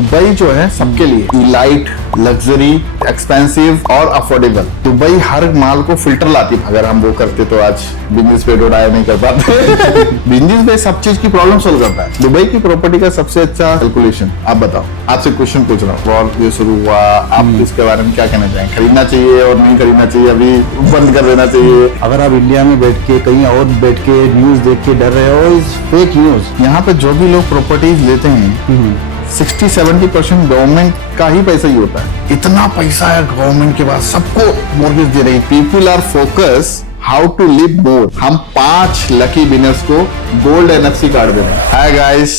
Dubai जो है सबके लिए इलाइट, लग्जरी, एक्सपेंसिव और अफोर्डेबल। दुबई हर माल को फिल्टर लाती है। अगर हम वो करते तो आज बिजनेस पे डोडाया नहीं कर पाते। बिजनेस में सब चीज की प्रॉब्लम सोल्व करता है। दुबई की प्रॉपर्टी का सबसे अच्छा कैलकुलेशन। आप बताओ, आपसे क्वेश्चन पूछ रहा हूँ। वॉर ये शुरू हुआ, आप इसके बारे में क्या कहना चाहेंगे? खरीदना चाहिए और नहीं खरीदना चाहिए, अभी बंद कर देना चाहिए? अगर आप इंडिया में बैठ के कहीं और बैठ के न्यूज देख के डर रहे हो, इस फेक न्यूज। यहाँ पे जो भी लोग प्रॉपर्टीज लेते हैं 60-70% गवर्नमेंट का ही पैसा ही होता है। इतना पैसा है गवर्नमेंट के पास, सबको मॉर्गेज दे रही। People are focus how to live more. हम 5 लकी विनर्स को गोल्ड NFC कार्ड दे रहे हैं। Hi guys,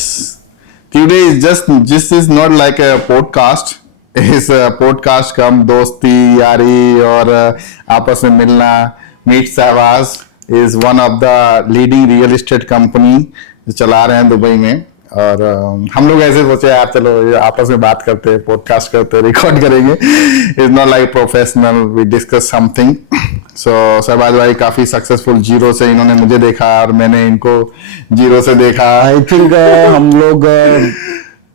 today is just this is not like a podcast. इस पॉडकास्ट का हम दोस्ती, यारी और आपस में मिलना। मीट सहवाज is one of the leading real estate company जो चला रहे हैं दुबई में। और हम लोग ऐसे सोचे यार चलो आपस में बात करते हैं, पॉडकास्ट करते हैं, रिकॉर्ड करेंगे। Is not like professional, we discuss something. So Shahbaz भाई काफी सक्सेसफुल, जीरो से इन्होंने मुझे देखा और मैंने इनको जीरो से देखा। आई थिंक हम लोग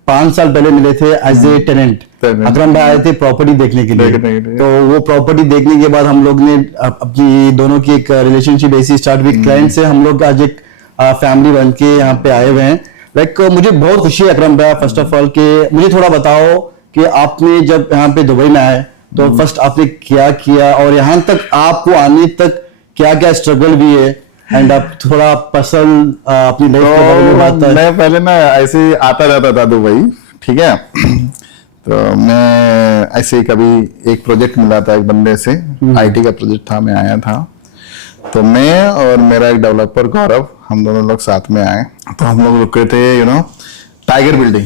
5 साल पहले मिले थे एज ए टेनेंट। अकरम भाई आए थे प्रॉपर्टी देखने के लिए। तो वो प्रॉपर्टी देखने के बाद हम लोग ने अपनी दोनों की एक रिलेशनशिप ऐसी स्टार्ट हुई। क्लाइंट से हम लोग आज एक फैमिली बन के यहाँ पे आए हुए हैं। मुझे बहुत खुशी है अकरम भाई, फर्स्ट ऑफ ऑल कि मुझे थोड़ा बताओ कि आपने जब यहाँ पे दुबई में आए तो फर्स्ट आपने क्या किया और यहाँ तक आपको आने तक क्या क्या स्ट्रगल भी है, एंड आप थोड़ा पर्सनल अपनी लाइफ के बारे में बात। मैं पहले ना ऐसे आता जाता था दुबई, ठीक है। तो मैं ऐसे ही कभी एक प्रोजेक्ट मिला था एक बंदे से, IT का प्रोजेक्ट था, मैं आया था। तो मैं और मेरा एक डेवलपर गौरव, हम दोनों लोग साथ में आए। तो हम लोग रुके थे टाइगर बिल्डिंग,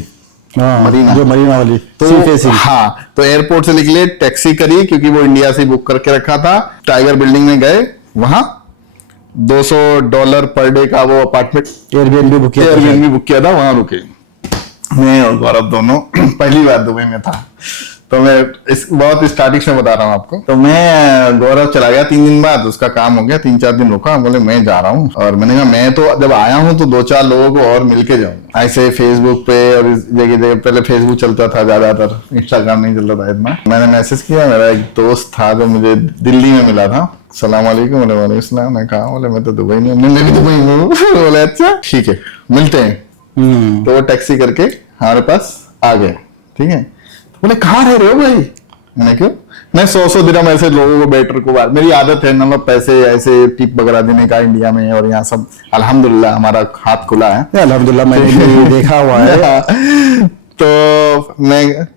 मरीना, जो मरीना वाली। तो हाँ, तो एयरपोर्ट से निकले, टैक्सी करी क्योंकि वो इंडिया से बुक करके रखा था। टाइगर बिल्डिंग में गए, वहां $200 पर डे का वो अपार्टमेंट एयरबीएनबी बुक किया था, वहां रुके। मैं और गौरव दोनों पहली बार दुबई में था। तो मैं बहुत स्टार्टिंग से बता रहा हूँ आपको। तो मैं गौरव चला गया 3 दिन बाद, उसका काम हो गया, 3-4 दिन रुका, बोले मैं जा रहा हूँ। और मैंने कहा मैं तो जब आया हूँ तो 2-4 लोगों को और मिलके जाऊंगा। ऐसे फेसबुक पे और इस जगह पहले फेसबुक चलता था ज्यादातर, इंस्टाग्राम नहीं चलता था इतना। मैंने मैसेज किया, मेरा एक दोस्त था जो मुझे दिल्ली में मिला था, सलाम वालेकुम। बोले वालेकुम सलाम। मैं कहा, बोले मैं तो दुबई में हूँ। मैं भी दुबई में हूँ। बोले अच्छा ठीक है मिलते हैं। तो वो टैक्सी करके हमारे पास आ गए, ठीक है। बोले कहाँ रह रहे हो भाई? मैंने क्यों, मैं 100 दिरहम ऐसे लोगों को बेटर को बात, मेरी आदत है ना पैसे ऐसे टिप वगैरह देने का इंडिया में, और यहाँ सब अल्हम्दुलिल्लाह हमारा हाथ खुला है, अल्हम्दुलिल्लाह, मैंने देखा हुआ है। तो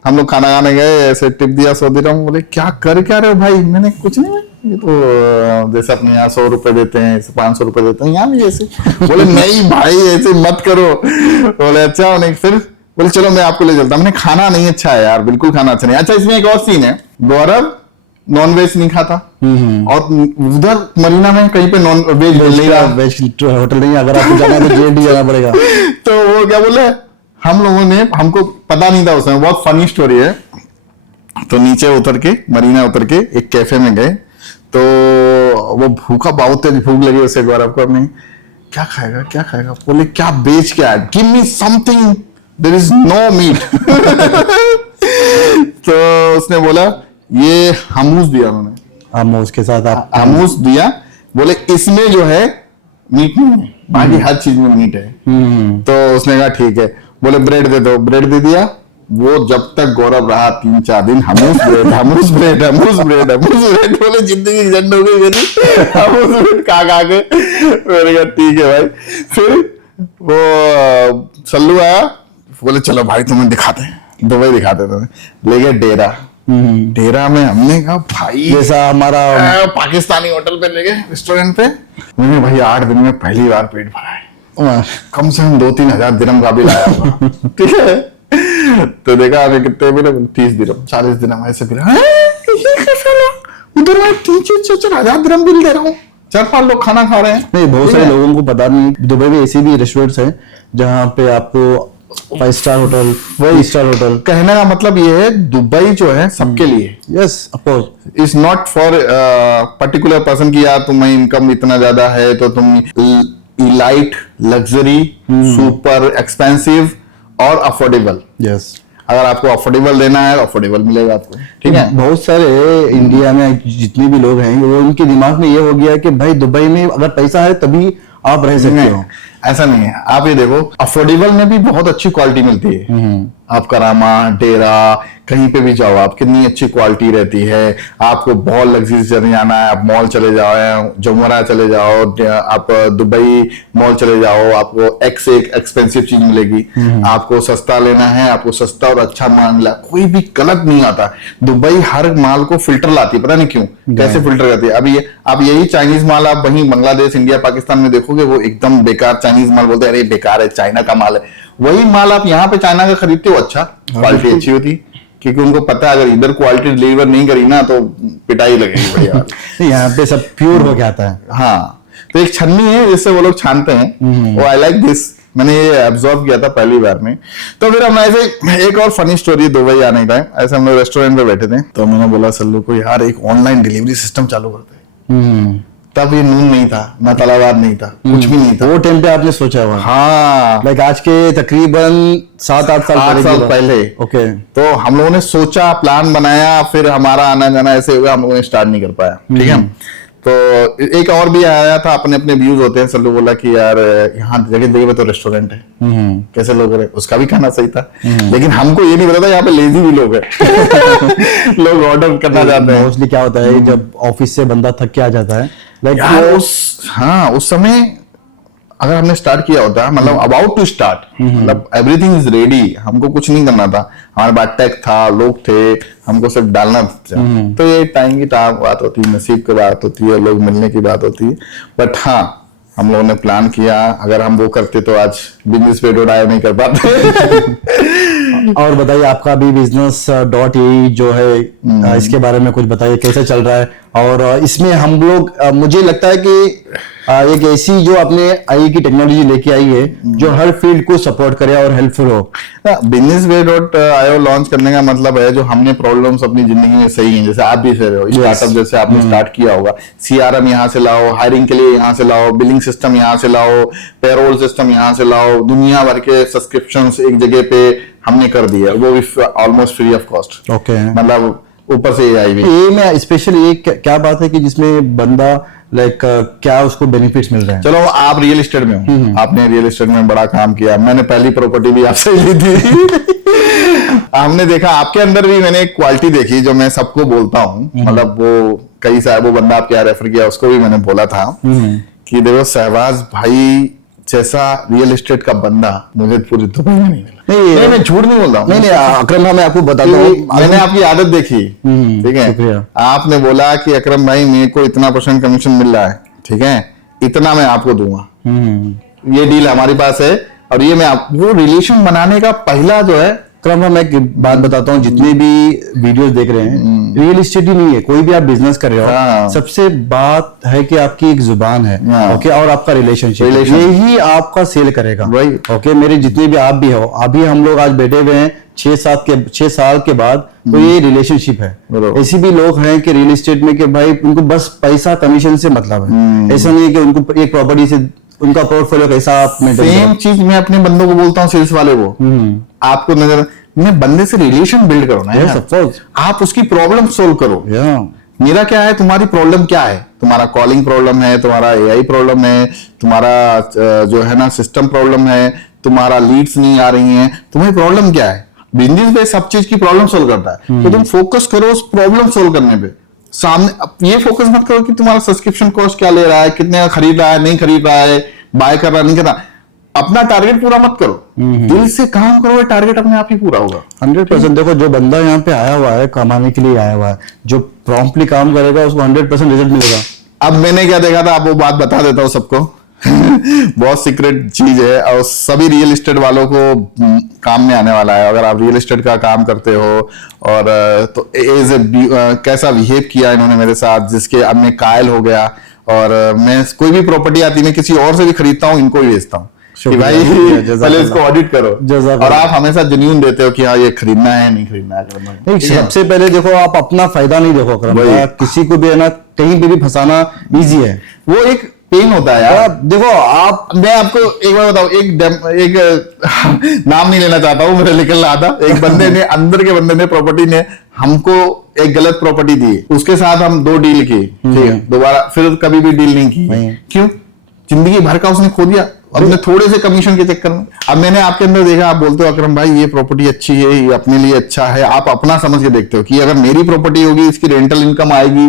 हम लोग खाना खाने गए, ऐसे टिप दिया 100 दिरहम। बोले क्या रहे हो भाई? मैंने कुछ नहीं, ये तो जैसे अपने यहाँ 100 रुपए देते हैं, 500 रुपए देते हैं, यहाँ भी ऐसे। बोले नहीं भाई ऐसे मत करो। बोले अच्छा, नहीं फिर बोले चलो मैं आपको ले चलता हूं। मैंने खाना नहीं अच्छा है यार, बिल्कुल खाना अच्छा नहीं। अच्छा इसमें एक और सीन है, गौरव नॉन वेज नहीं खाता, और उधर मरीना में कहीं पे नॉन वेज होटल नहीं, अगर आपको जाना है तो JD जाना पड़ेगा। तो वो क्या बोले, हम लोगों ने, हमको पता नहीं था उसमें, बहुत फनी स्टोरी है। तो नीचे उतर के, मरीना उतर के एक कैफे में गए, तो वो भूखा, बहुत तेज भूख लगी उसे गौरव को। नहीं क्या खाएगा? बोले क्या बेच के आया, give me something, there is no meat. तो उसने बोला ये हमूस दिया, उन्होंने हमूस के साथ हमूस दिया। बोले इसमें जो है मीट नहीं है, बाकी हर चीज में मीट है। तो उसने कहा ठीक है। बोले ब्रेड दे दो, ब्रेड दे दिया। वो जब तक गौरव रहा 3-4 दिन, हमूस ब्रेड। बोले जिंदगी जन्म हो गई मेरी, हमूस ब्रेड खा के। मैंने कहा ठीक है भाई। फिर वो सल्लू आया, बोले चलो भाई तुम्हें दिखाते हैं, दुबई दिखाते हैं तुम्हें। ले गए डेरा में। हमने कहा भाई जैसा हमारा पाकिस्तानी होटल पे ले गए, रेस्टोरेंट पे। मैंने भाई 8 दिन में पहली बार पेट भरा है, कम से कम 2-3 हजार दिरहम का बिल आया होगा। ठीक है। तो देखा हमें कितने बिल, 30 दिरहम, 40 दिरहम ऐसे बिल। उधर मैं 3-4 हजार दिरहम बिल दे रहा हूँ, 4-5 लोग खाना खा रहे हैं। नहीं, बहुत सारे लोगों को पता नहीं दुबई में ऐसे भी रेस्टोरेंट्स हैं जहाँ पे आपको 5 स्टार होटल, 4 स्टार होटल। कहने का मतलब ये है दुबई जो है सबके लिए, yes of course, is not for particular person की यार तुम्हें इनकम इतना ज्यादा है तो तुम इलाइट, लग्जरी, सुपर एक्सपेंसिव और अफोर्डेबल। यस अगर आपको अफोर्डेबल देना है अफोर्डेबल मिलेगा आपको, ठीक है। बहुत सारे इंडिया में जितने भी लोग हैं वो उनके दिमाग में ये हो गया कि भाई दुबई में अगर पैसा है तभी आप रह सकते हो। ऐसा नहीं है, आप ये देखो अफोर्डेबल में भी बहुत अच्छी क्वालिटी मिलती है। आप करामा, डेरा, कहीं पे भी जाओ आप, कितनी अच्छी क्वालिटी रहती है। आपको बहुत लग्जरीज जर्नी जाना है, आप मॉल चले जाओ, जमुरा चले जाओ, आप दुबई मॉल चले जाओ, आपको एक से एक एक्सपेंसिव चीज मिलेगी। आपको सस्ता लेना है, आपको सस्ता और अच्छा माल मिला, कोई भी गलत नहीं आता। दुबई हर माल को फिल्टर लाती है, पता नहीं क्यों, कैसे फिल्टर करती है। अभी आप यही चाइनीज माल आप वहीं बांग्लादेश, इंडिया, पाकिस्तान में देखोगे, वो एकदम बेकार चाइनीज माल बोलते हैं, अरे बेकार है, चाइना का माल है। वही माल आप यहाँ पे चाइना का खरीदते हो, अच्छा क्वालिटी अच्छी होती, क्योंकि उनको पता है अगर इधर क्वालिटी डिलीवर नहीं करी ना तो पिटाई लगेगी बढ़िया। यहाँ पे सब प्योर हो के आता है। हाँ, तो एक छन्नी है जिससे वो लोग छानते हैं, वो आई लाइक दिस, मैंने ये ऑब्जर्व किया था पहली बार में। तो फिर हम ऐसे, एक और फनी स्टोरी दुबई आने का, ऐसे हम लोग रेस्टोरेंट पे बैठे थे, तो मैंने बोला सल्लू को यार एक ऑनलाइन डिलीवरी सिस्टम चालू करते हैं। तब ये नून नहीं था, ना तलावाद नहीं था, कुछ भी नहीं था। वो टाइम पे आपने सोचा हुआ? हाँ, लाइक आज के तकरीबन 7-8 साल पहले। ओके। तो हम लोगों ने सोचा, प्लान बनाया, फिर हमारा आना जाना ऐसे हुआ, हम लोगों ने स्टार्ट नहीं कर पाया, ठीक है। तो एक और भी आया था, अपने अपने व्यूज होते हैं। सल्लू बोला कि यार यहाँ जगह जगह पे तो रेस्टोरेंट है, कैसे लोग रहे, उसका भी खाना सही था, लेकिन हमको ये नहीं पता था यहाँ पे लेजी भी लोग हैं। लोग ऑर्डर करना चाहते हैं। मोस्टली क्या होता है जब ऑफिस से बंदा थक के आ जाता है, लाइक उस समय अगर हमने स्टार्ट किया होता, मतलब अबाउट टू स्टार्ट, मतलब एवरीथिंग इज रेडी, हमको कुछ नहीं करना था, हमारे पास टेक था, लोग थे, हमको सिर्फ डालना था। तो ये टाइम की बात होती है, नसीब की बात होती है, लोग मिलने की बात होती है। बट हाँ, हम लोगों ने प्लान किया, अगर हम वो करते तो आज बिजनेस पे डोडाई नहीं कर पाते। और बताइए आपका भी बिजनेस .ai जो है, इसके बारे में कुछ बताइए, कैसे चल रहा है। और इसमें हम लोग, मुझे लगता है कि एक ऐसी जो आपने आई की टेक्नोलॉजी लेके आई है जो हर फील्ड को सपोर्ट करे और हेल्पफुल हो। businessway.io लॉन्च करने का मतलब है जो हमने प्रॉब्लम्स अपनी जिंदगी में सही हैं, जैसे आप भी सही हो, स्टार्टअप जैसे आपने स्टार्ट किया होगा, CRM यहाँ से लाओ, हायरिंग के लिए यहाँ से लाओ, बिलिंग सिस्टम यहाँ से लाओ, पेरोल सिस्टम यहाँ से लाओ, दुनिया भर के सब्सक्रिप्शंस एक जगह पे हमने कर दिया, वो भी almost free of cost. Okay, मतलब ऊपर से AI भी। ये में स्पेशली एक क्या बात है कि जिसमें बंदा लाइक क्या उसको बेनिफिट्स मिल रहे हैं। चलो, आप रियल एस्टेट में हो, आपने रियल एस्टेट में बड़ा काम किया, मैंने पहली प्रॉपर्टी भी आपसे ली थी। हमने देखा आपके अंदर भी, मैंने एक क्वालिटी देखी जो मैं सबको बोलता हूँ, मतलब वो कई सारे, वो बंदा आप क्या रेफर किया उसको भी मैंने बोला था कि देखो शहबाज भाई जैसा रियल एस्टेट का बंदा मुझे पूरी दुबई में नहीं मिला। नहीं, मैं झूठ नहीं बोल रहा हूँ। नहीं अकरम भाई, मैं आपको बताता हूँ, मैंने आपकी आदत देखी, ठीक है। आपने बोला कि अकरम भाई मेरे को इतना % कमीशन मिल रहा है, ठीक है, इतना मैं आपको दूंगा, ये डील हमारी पास है, और ये मैं वो रिलेशन बनाने का पहला जो है। अकरम भाई, मैं एक बात बताता हूँ, जितने भी वीडियोस देख रहे हैं, रियल एस्टेट ही नहीं है, कोई भी आप बिजनेस कर रहे हो, सबसे बात है कि आपकी एक जुबान है, ओके, और आपका रिलेशनशिप, यही आपका सेल करेगा। ओके, मेरे जितने भी आप भी हो, अभी हम लोग आज बैठे हुए हैं 6 साल के बाद, तो ये रिलेशनशिप है। ऐसे भी लोग हैं कि रियल एस्टेट में कि भाई उनको बस पैसा कमीशन से मतलब है, ऐसा नहीं है कि उनको एक प्रॉपर्टी से उनका पोर्टफोलियो कैसा आप मेंटेन। सेम चीज मैं अपने बंदों को बोलता हूँ, सेल्स वाले को, आपको नजर में बंदे से रिलेशन बिल्ड करो ना यार, आप उसकी प्रॉब्लम सोल्व करो। मेरा क्या है, तुम्हारी प्रॉब्लम क्या है, तुम्हारा कॉलिंग प्रॉब्लम है, तुम्हारा AI प्रॉब्लम है, तुम्हारा जो है ना सिस्टम प्रॉब्लम है, तुम्हारा लीड्स नहीं आ रही हैं, तुम्हारी प्रॉब्लम क्या है। बिजनेस पे सब चीज की प्रॉब्लम सोल्व करता है, तो तुम फोकस करो उस प्रॉब्लम सोल्व करने पे। सामने ये फोकस मत करो कि तुम्हारा सब्सक्रिप्शन कॉस्ट क्या ले रहा है, कितने खरीद रहा है, नहीं खरीद रहा है, बाय कर रहा नहीं कर रहा। अपना टारगेट पूरा मत करो, दिल से काम करो, टारगेट अपने आप ही पूरा होगा। 100%। देखो, जो बंदा यहाँ पे आया हुआ है कमाने के लिए आया हुआ है, जो प्रॉम्प्टली काम करेगा उसको 100% रिजल्ट मिलेगा। अब मैंने क्या देखा था, आप वो बात बता देता हूँ सबको। बहुत सीक्रेट चीज है, और सभी रियल एस्टेट वालों को काम में आने वाला है। अगर आप रियल एस्टेट का काम करते हो, और तो एज ए कैसा बिहेव किया इन्होंने मेरे साथ, जिसके अब मैं कायल हो गया, और मैं कोई भी प्रॉपर्टी आती मैं किसी और से भी खरीदता हूँ, इनको भी बेचता हूँ कि भाई पहले इसको ऑडिट करो, और आप हमेशा जेन्युइन देते हो कि हाँ ये खरीदना है नहीं खरीदना है। नहीं, सबसे पहले देखो, आप अपना फायदा नहीं देखो, किसी को भी है ना कहीं पे भी फंसाना इजी है। वो एक पेन होता है यार। देखो आप, मैं आपको एक बार बताऊं, एक नाम नहीं लेना चाहता हूँ, मेरे निकल रहा था, एक बंदे ने, अंदर के बंदे ने, प्रॉपर्टी ने हमको एक गलत प्रॉपर्टी दी, उसके साथ हम 2 डील की, ठीक है, दोबारा फिर कभी भी डील नहीं की। क्यों? जिंदगी भर का उसने खो दिया अपने थोड़े से कमीशन के चक्कर में। अब मैंने आपके अंदर देखा, आप बोलते हो अकरम भाई ये प्रॉपर्टी अच्छी है, ये अपने लिए अच्छा है, आप अपना समझ के देखते हो कि अगर मेरी प्रॉपर्टी होगी इसकी रेंटल इनकम आएगी,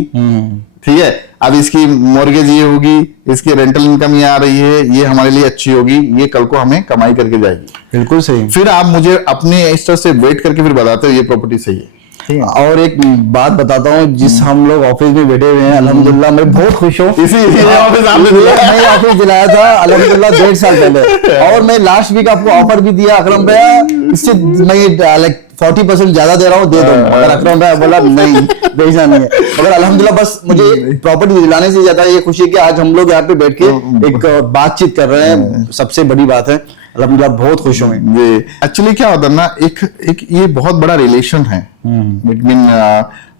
ठीक है, अब इसकी मॉर्गेज ये होगी, इसकी रेंटल इनकम ये आ रही है, ये हमारे लिए अच्छी होगी, ये कल को हमें कमाई करके जाएगी। बिल्कुल सही। फिर आप मुझे अपने इस तरह से वेट करके फिर बताते हो ये प्रॉपर्टी सही है। और एक बात बताता हूँ, जिस हम लोग ऑफिस में बैठे हुए हैं, अल्हम्दुलिल्लाह मैं बहुत खुश हूँ, इसीलिए ऑफिस मैं ऑफिस दिलाया था अल्हम्दुलिल्लाह 1.5 साल पहले, और मैं लास्ट वीक आपको ऑफर भी दिया, अकरम भैया इससे मैं लाइक 40% ज्यादा दे रहा हूँ, दे दो। अगर अकरम भाई बोला नहीं भेजना नहीं है, मगर अल्हम्दुलिल्लाह बस मुझे प्रॉपर्टी दिलाने से ज्यादा ये खुशी है कि आज हम लोग यहाँ पे बैठ के एक बातचीत कर रहे हैं, सबसे बड़ी बात है। अल्हम्दुलिल्लाह बहुत खुश हूँ मैं। ये एक्चुअली क्या होता है ना, एक ये बहुत बड़ा रिलेशन है बिटवीन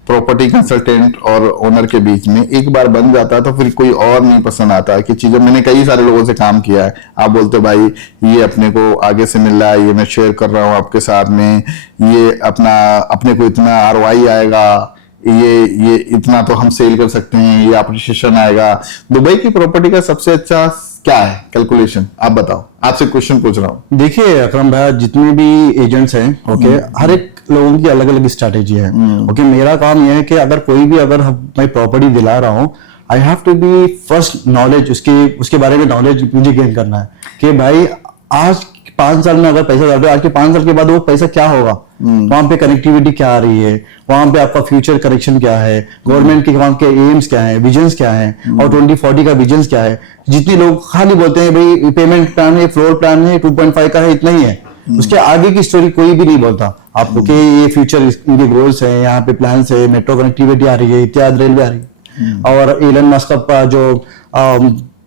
प्रॉपर्टी कंसल्टेंट और ओनर के बीच में। एक बार बन जाता है तो फिर कोई और नहीं पसंद आता कि चीजें, मैंने कई सारे लोगों से काम किया है, आप बोलते हो भाई ये अपने को आगे से मिल रहा है, ये मैं शेयर कर रहा हूँ आपके साथ में, ये अपने को इतना ROI आएगा, ये इतना तो हम सेल कर सकते हैं, ये अप्रिशिएशन आएगा। दुबई की प्रॉपर्टी का सबसे अच्छा क्या है कैलकुलेशन, आप बताओ, आपसे क्वेश्चन पूछ रहा हूँ। देखिए अकरम भाई, जितने भी एजेंट्स हैं, ओके, हर एक लोगों की अलग अलग स्ट्रैटेजी है। ओके, मेरा काम यह है कि अगर कोई भी, अगर मैं प्रॉपर्टी दिला रहा हूँ, I have to be first knowledge, उसके बारे में नॉलेज मुझे गेन करना है कि भाई आज 5 साल में अगर पैसा डाल रहे हो, आज के 5 साल के बाद वो पैसा क्या होगा, वहां पे कनेक्टिविटी क्या आ रही है, वहां पे आपका फ्यूचर कनेक्शन क्या है, गवर्नमेंट के वहां के एम्स क्या है, विजन्स क्या है, और 2040 का विजन्स क्या है। जितने लोग खाली बोलते हैं भाई पेमेंट प्लान है, फ्लोर प्लान है, 2.5 का है, इतना ही है, उसके आगे की स्टोरी कोई भी नहीं बोलता आपको कि ये फ्यूचर इनके गोल्स है, यहाँ पे प्लान्स है, मेट्रो कनेक्टिविटी आ रही है, इत्यादि रेलवे आ रही है, और एलन मस्क का जो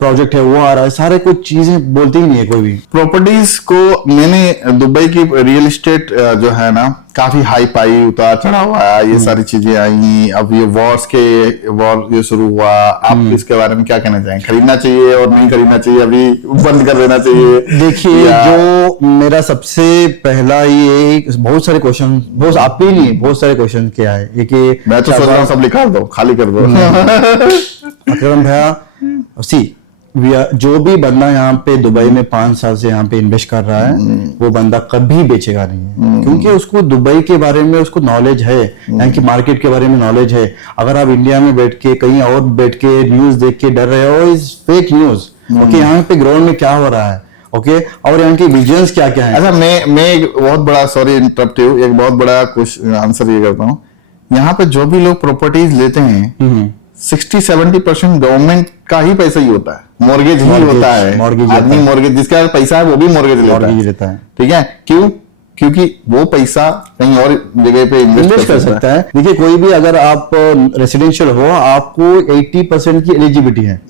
प्रोजेक्ट है वो आ रहा है, सारे कुछ चीजें बोलते ही नहीं है कोई भी। प्रॉपर्टीज को मैंने दुबई की रियल एस्टेट जो है ना, काफी हाई पाई, उतार चढ़ाव आया, ये सारी चीजें आई, अब ये वॉर ये शुरू हुआ, आप इसके बारे में क्या कहना चाहेंगे? खरीदना चाहिए और नहीं खरीदना चाहिए, अभी बंद कर देना चाहिए? देखिए, जो मेरा सबसे पहला ये बहुत सारे क्वेश्चन, बहुत आप ही नहीं, बहुत सारे क्वेश्चन क्या है, ये कि मैं तो सोच रहा हूँ सब निकाल दो, खाली कर दो। अकरम भैया, सी जो भी बंदा यहाँ पे दुबई में 5 साल से यहाँ पे इन्वेस्ट कर रहा है, वो बंदा कभी बेचेगा नहीं, क्योंकि उसको दुबई के बारे में उसको नॉलेज है, यहाँ की मार्केट के बारे में नॉलेज है। अगर आप इंडिया में बैठ के कहीं और बैठ के न्यूज देख के डर रहे हो, इज फेक न्यूज। ओके, यहाँ पे ग्राउंड में क्या हो रहा है, ओके, और यहाँ के विजन्स क्या क्या है। अच्छा, मैं एक बहुत बड़ा, सॉरी इंटरप्टिव, एक बहुत बड़ा क्वेश्चन आंसर ये करता हूँ, यहाँ पे जो भी लोग प्रॉपर्टीज लेते हैं 60-70% गवर्नमेंट का ही पैसा ही होता है, मॉर्गेज ही होता है। आदमी मॉर्गेज, जिसका पैसा है वो भी मॉर्गेज लेता है, ठीक है। क्यों? क्योंकि वो पैसा कहीं और जगह पे इन्वेस्ट कर सकता है। देखिए, कोई भी अगर आप रेसिडेंशियल हो, आपको 80% की एलिजिबिलिटी है,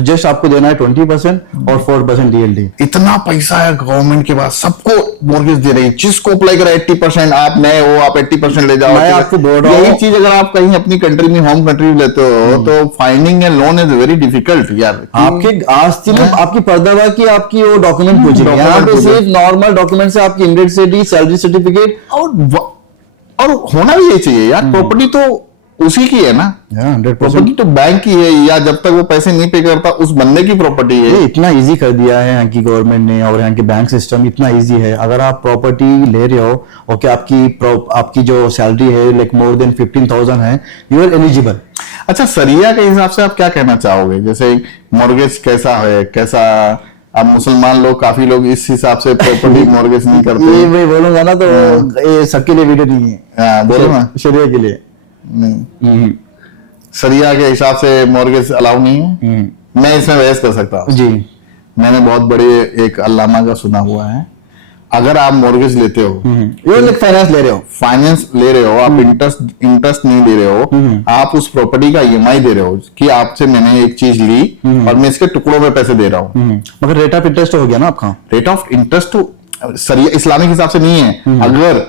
जस्ट आपको देना है 20% और 4% डीएलडी। इतना पैसा है गवर्नमेंट के पास, सबको मॉर्गेज दे रही है, जिसको अप्लाई करा 80%, आप नए हो आप 80% ले जाओ। मैं आपको बोल रहा हूँ, यही चीज अगर आप कहीं अपनी कंट्री में, होम कंट्री में लेते हो, तो finding A loan is very difficult यार। आपके आस्ती में आपकी पर्दावा की आपकी वो डॉक्यूमेंट पूछेंगे, यहाँ पे सिर्फ नॉर्मल डॉक्यूमेंट से आपकी इनडेट से सैलरी सर्टिफिकेट, और होना भी यही चाहिए यार। प्रॉपर्टी तो उसी की है ना, 100%। प्रॉपर्टी तो बैंक की है, या जब तक वो पैसे नहीं पे करता उस बंदे की प्रॉपर्टी है। ये इतना इजी कर दिया है यहाँ की गवर्नमेंट ने, और यहाँ के बैंक सिस्टम इतना इजी है। अगर आप प्रॉपर्टी ले रहे हो, ओके, आपकी जो सैलरी है लाइक मोर देन 15,000 है, यू आर एलिजिबल। अच्छा, सरिया के हिसाब से आप क्या कहना चाहोगे? जैसे मॉर्गेज कैसा है, कैसा, अब मुसलमान लोग, काफी लोग इस हिसाब से प्रॉपर्टी मॉर्गेज नहीं करते। ये मैं बोलूंगा ना तो ये सबके लिए वीडियो नहीं है, बोलो ना, शरिया के लिए नहीं, सरिया के हिसाब से मॉर्गेज अलाउ नहीं है। मैं इसमें बहस कर सकता हूँ जी। मैंने बहुत बड़े एक अल्लामा का सुना हुआ है, अगर आप मॉर्गेज लेते हो, फाइनेंस ले रहे हो, आप इंटरेस्ट नहीं दे रहे हो, आप उस प्रॉपर्टी का EMI दे रहे हो कि आपसे मैंने एक चीज ली और मैं इसके टुकड़ों में पैसे दे रहा हूँ, मगर रेट ऑफ इंटरेस्ट हो गया ना आपका। रेट ऑफ इंटरेस्ट तो सरिया इस्लामिक हिसाब से नहीं है। अगर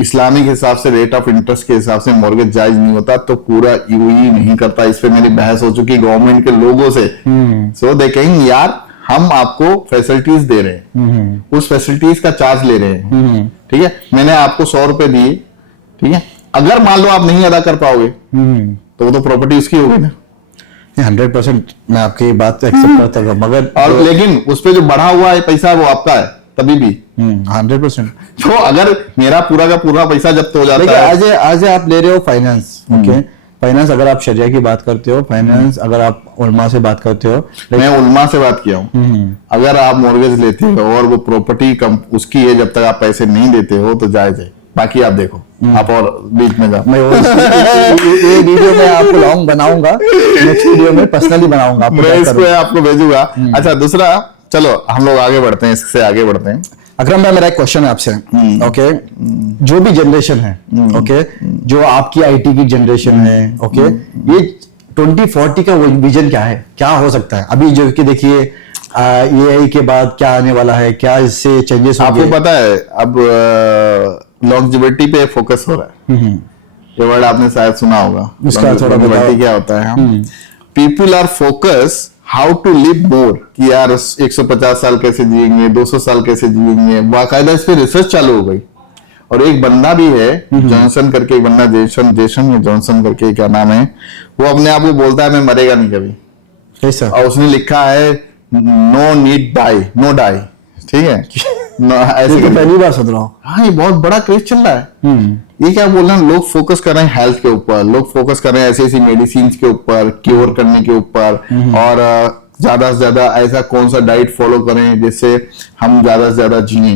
इस्लामिक हिसाब से रेट ऑफ इंटरेस्ट के हिसाब से मॉर्गेज जायज नहीं होता, तो पूरा यूएई नहीं करता। इस पे मेरी बहस हो चुकी गवर्नमेंट के लोगों से। सो दे कहेंगे यार हम आपको फैसिलिटीज दे रहे हैं, उस फैसिलिटीज का चार्ज ले रहे हैं, ठीक है, मैंने आपको 100 रुपए दिए, ठीक है, अगर मान लो आप नहीं अदा कर पाओगे तो वो तो प्रॉपर्टी उसकी होगी ना। 100% मैं आपकी बात एक्सेप्ट करता हूँ, मगर और लेकिन उस पे जो बढ़ा हुआ है पैसा वो आपका है तभी भी। 100%। तो अगर मेरा पूरा का पूरा पैसा जब्त हो जाता है, आज आप ले रहे हो फाइनेंस, ओके, फाइनेंस अगर आप शरिया की बात करते हो, फाइनेंस अगर आप उलमा से बात करते हो, मैं उलमा से बात किया हूँ, अगर आप मॉर्गेज लेते हो और वो प्रॉपर्टी उसकी है, जब तक आप पैसे नहीं देते हो तो जायज है, बाकी आप देखो, आप और बीच में जाओ। मैं ये वीडियो में आपको लॉन्ग बनाऊंगा, नेक्स्ट वीडियो में पर्सनली बनाऊंगा, मैं इसको आपको भेजूंगा। अच्छा, दूसरा, चलो हम लोग आगे बढ़ते हैं, इससे आगे बढ़ते हैं। अकरम भाई, मेरा एक क्वेश्चन है आपसे, ओके, जो भी जनरेशन है, ओके, जो आपकी आईटी की जनरेशन है, ओके, ये 2040 का विजन क्या है, क्या हो सकता है अभी जो कि देखिए एआई के बाद क्या आने वाला है, क्या इससे चेंजेस होंगे? आपको पता है अब लॉन्जेविटी पे फोकस हो रहा है, ये वर्ड आपने शायद सुना होगा, इसका थोड़ा बताओ क्या होता है। People are focus how to live more, कि यार 150 साल कैसे जिएंगे, 200 साल कैसे जिएंगे, बाकायदा इस पे रिसर्च चालू हो गई। और एक बंदा भी है जॉनसन करके, एक बंदा जेसन या जॉनसन करके, क्या नाम है, वो अपने आप को बोलता है मैं मरेगा नहीं कभी, कैसा, और उसने लिखा है no need die, no die, ठीक है। ऐसे तो पहली बार सुन रहा हूँ। हाँ, ये बहुत बड़ा क्रेज चल रहा है। ये क्या बोल रहे हैं, लोग फोकस कर रहे हैं हेल्थ के ऊपर, लोग फोकस कर रहे हैं ऐसी ऐसी मेडिसिन के ऊपर, क्योर करने के ऊपर, और ज्यादा से ज्यादा ऐसा कौन सा डाइट फॉलो करें जिससे हम ज्यादा से ज्यादा जिए।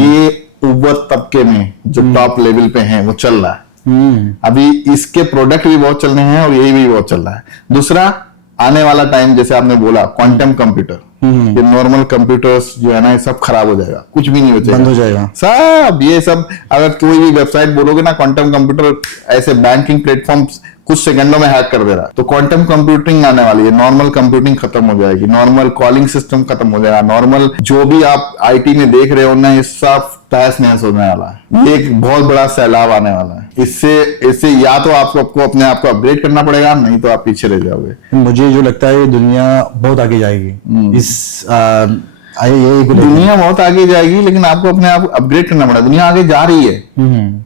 ये ऊपर तबके में जो टॉप लेवल पे हैं वो चल रहा है। अभी इसके प्रोडक्ट भी बहुत चल रहे हैं और यही भी बहुत चल रहा है। दूसरा, आने वाला टाइम जैसे आपने बोला क्वांटम कंप्यूटर, ये नॉर्मल कंप्यूटर्स जो है ना, ये सब खराब हो जाएगा, कुछ भी नहीं बचेगा, बंद हो जाएगा सब। ये सब अगर कोई भी वेबसाइट बोलोगे ना, क्वांटम कंप्यूटर ऐसे बैंकिंग प्लेटफॉर्म कुछ सेकंडों में हैक कर दे रहा है। तो क्वांटम कंप्यूटिंग आने वाली है, नॉर्मल कंप्यूटिंग खत्म हो जाएगी, नॉर्मल कॉलिंग सिस्टम खत्म हो जाएगा, नॉर्मल जो भी आप आईटी में देख रहे हो ना, ये सब तहस नहस होने वाला है। ये एक बहुत बड़ा सैलाब आने वाला है। इससे या तो आपको अपने आप को अपग्रेड करना पड़ेगा, नहीं तो आप पीछे रह जाओगे। मुझे जो लगता है दुनिया बहुत आगे जाएगी, इस दुनिया बहुत आगे जाएगी, लेकिन आपको अपने आप अपग्रेड करना पड़ेगा। दुनिया आगे जा रही है,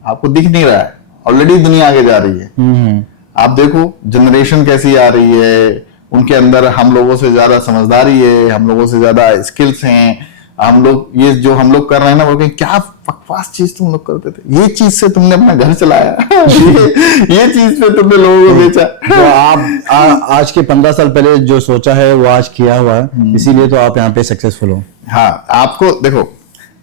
आपको दिख नहीं रहा है, ऑलरेडी दुनिया आगे जा रही है। आप देखो जनरेशन कैसी आ रही है, उनके अंदर हम लोगों से ज्यादा समझदारी है, हम लोगों से ज्यादा स्किल्स हैं। हम लोग ये जो हम लोग कर रहे हैं ना, बोल के क्या बकवास चीज तुम लोग करते थे, ये चीज से तुमने अपना घर चलाया, ये चीज पे तुमने लोगों को बेचा। तो आप आज के 15 साल पहले जो सोचा है वो आज किया हुआ है, इसीलिए तो आप यहाँ पे सक्सेसफुल हो। हाँ, आपको देखो,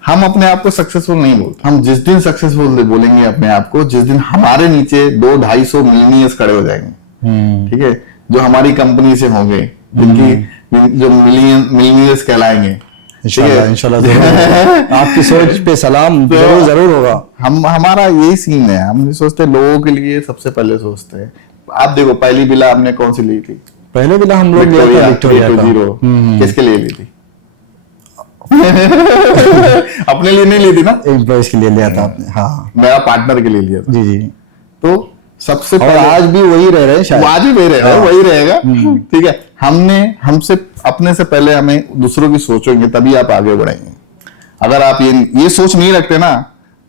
हम अपने आप को सक्सेसफुल नहीं बोलते। हम जिस दिन सक्सेसफुल बोलेंगे अपने आप को, जिस दिन हमारे नीचे 200-250 मिलियनियर्स खड़े हो जाएंगे, ठीक है, जो हमारी कंपनी से होंगे, जिनकी जो मिलियनियर्स कहलाएंगे। इंशाल्लाह जरूर। आपकी सोच पे सलाम जरूर होगा। हमारा यही सीन है, हम सोचते लोगों के लिए सबसे पहले सोचते हैं। आप देखो, पहली विला आपने कौन सी ली थी? पहले विला हम लोग लिया था विक्टोरिया का। किसके लिए ली थी? अपने लिए नहीं ली थी ना, एम्प्लॉइज के लिए लिया था आपने। हाँ, मेरा पार्टनर के लिए लिया था। जी जी। तो सबसे और आज भी वही रह रहे हैं शायद, आज भी वही रह रहे हैं, वही रहेगा, ठीक है। हमसे अपने से पहले हमें दूसरों की सोचेंगे, तभी आप आगे बढ़ेंगे। अगर आप ये सोच नहीं रखते ना,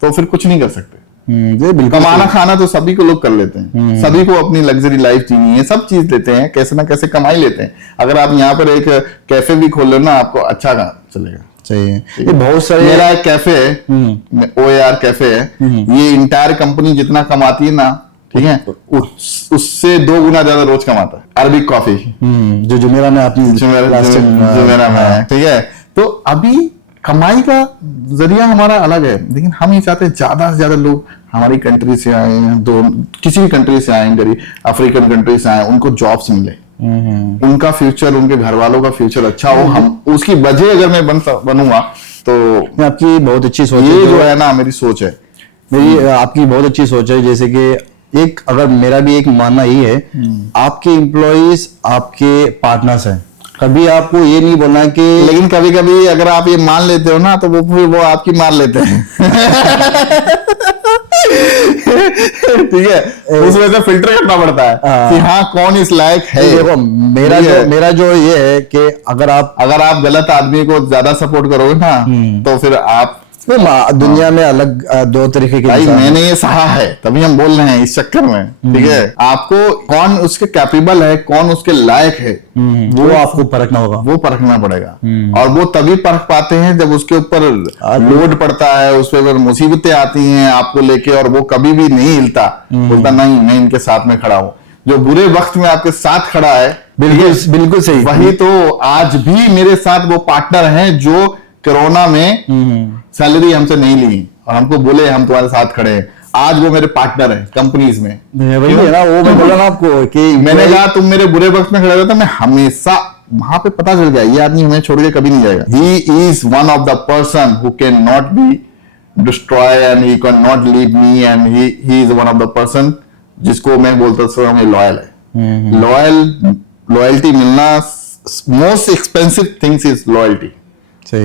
तो फिर कुछ नहीं कर सकते। कमाना खाना तो सभी को लोग कर लेते हैं, सभी को अपनी लग्जरी लाइफ जीनी है, सब चीज लेते हैं, कैसे ना कैसे कमाई लेते हैं। अगर आप यहाँ पर एक कैफे भी खोल लो ना, आपको अच्छा चलेगा। चाहिए ये बहुत सारे। मेरा एक कैफे है, OAR कैफे है, ये इंटायर कंपनी जितना कमाती है ना, ठीक है, उससे 2 गुना ज्यादा रोज कमाता है। अरबिक कॉफी जो जुमेरा में आपने जुमेरा में है, ठीक है। तो अभी कमाई का जरिया हमारा अलग है, लेकिन हम ये चाहते हैं ज्यादा से ज्यादा लोग हमारी कंट्री से आए, किसी भी कंट्री से आए, गरीब अफ्रीकन कंट्री से आए, उनको जॉब्स मिले, उनका फ्यूचर, उनके घर वालों का फ्यूचर अच्छा हो। हम उसकी वजह अगर मैं बनूंगा तो आपकी बहुत अच्छी सोच ये जो है ना, मेरी सोच है, मेरी आपकी बहुत अच्छी सोच है। जैसे कि एक अगर मेरा भी एक मानना यही है, आपके एम्प्लॉइज आपके पार्टनर्स हैं, कभी आपको ये नहीं बोलना कि, लेकिन कभी कभी अगर आप ये मान लेते हो ना, तो वो आपकी मार लेते हैं। ठीक है, उस वजह से फिल्टर करना पड़ता है कि हाँ कौन इस लायक है। देखो मेरा जो ये है कि अगर आप गलत आदमी को ज्यादा सपोर्ट करोगे ना तो फिर आप दुनिया में अलग दो तरीके के भाई इंसान हैं। मैंने ये सहा है तभी हम बोल रहे हैं इस चक्कर में, ठीक है। आपको कौन उसके कैपेबल है, कौन उसके लायक है, वो आपको परखना होगा, वो परखना पड़ेगा। और वो तभी परख पाते हैं जब उसके ऊपर लोड पड़ता है, उस पर मुसीबतें आती हैं आपको लेके, और वो कभी भी नहीं हिलता, बोलता नहीं मैं इनके साथ में खड़ा हूं। जो बुरे वक्त में आपके साथ खड़ा है, बिल्कुल सही, वही तो आज भी मेरे साथ वो पार्टनर हैं जो कोरोना में सैलरी हमसे नहीं ली और हमको बोले हम तुम्हारे साथ खड़े हैं। आज वो मेरे पार्टनर हैं कंपनीज में। वही है ना, वो मैं बोला ना आपको कि मैंने कहा तुम मेरे बुरे वक्त में खड़े रहते, मैं हमेशा वहां पे पता चल जाए ये आदमी हमें छोड़ के कभी नहीं जाएगा। He is one of the person who can not be destroy and he can not leave me, and he is one of the person जिसको मैं बोलता था हमें लॉयल है। लॉयल्टी मिलना most expensive things is loyalty.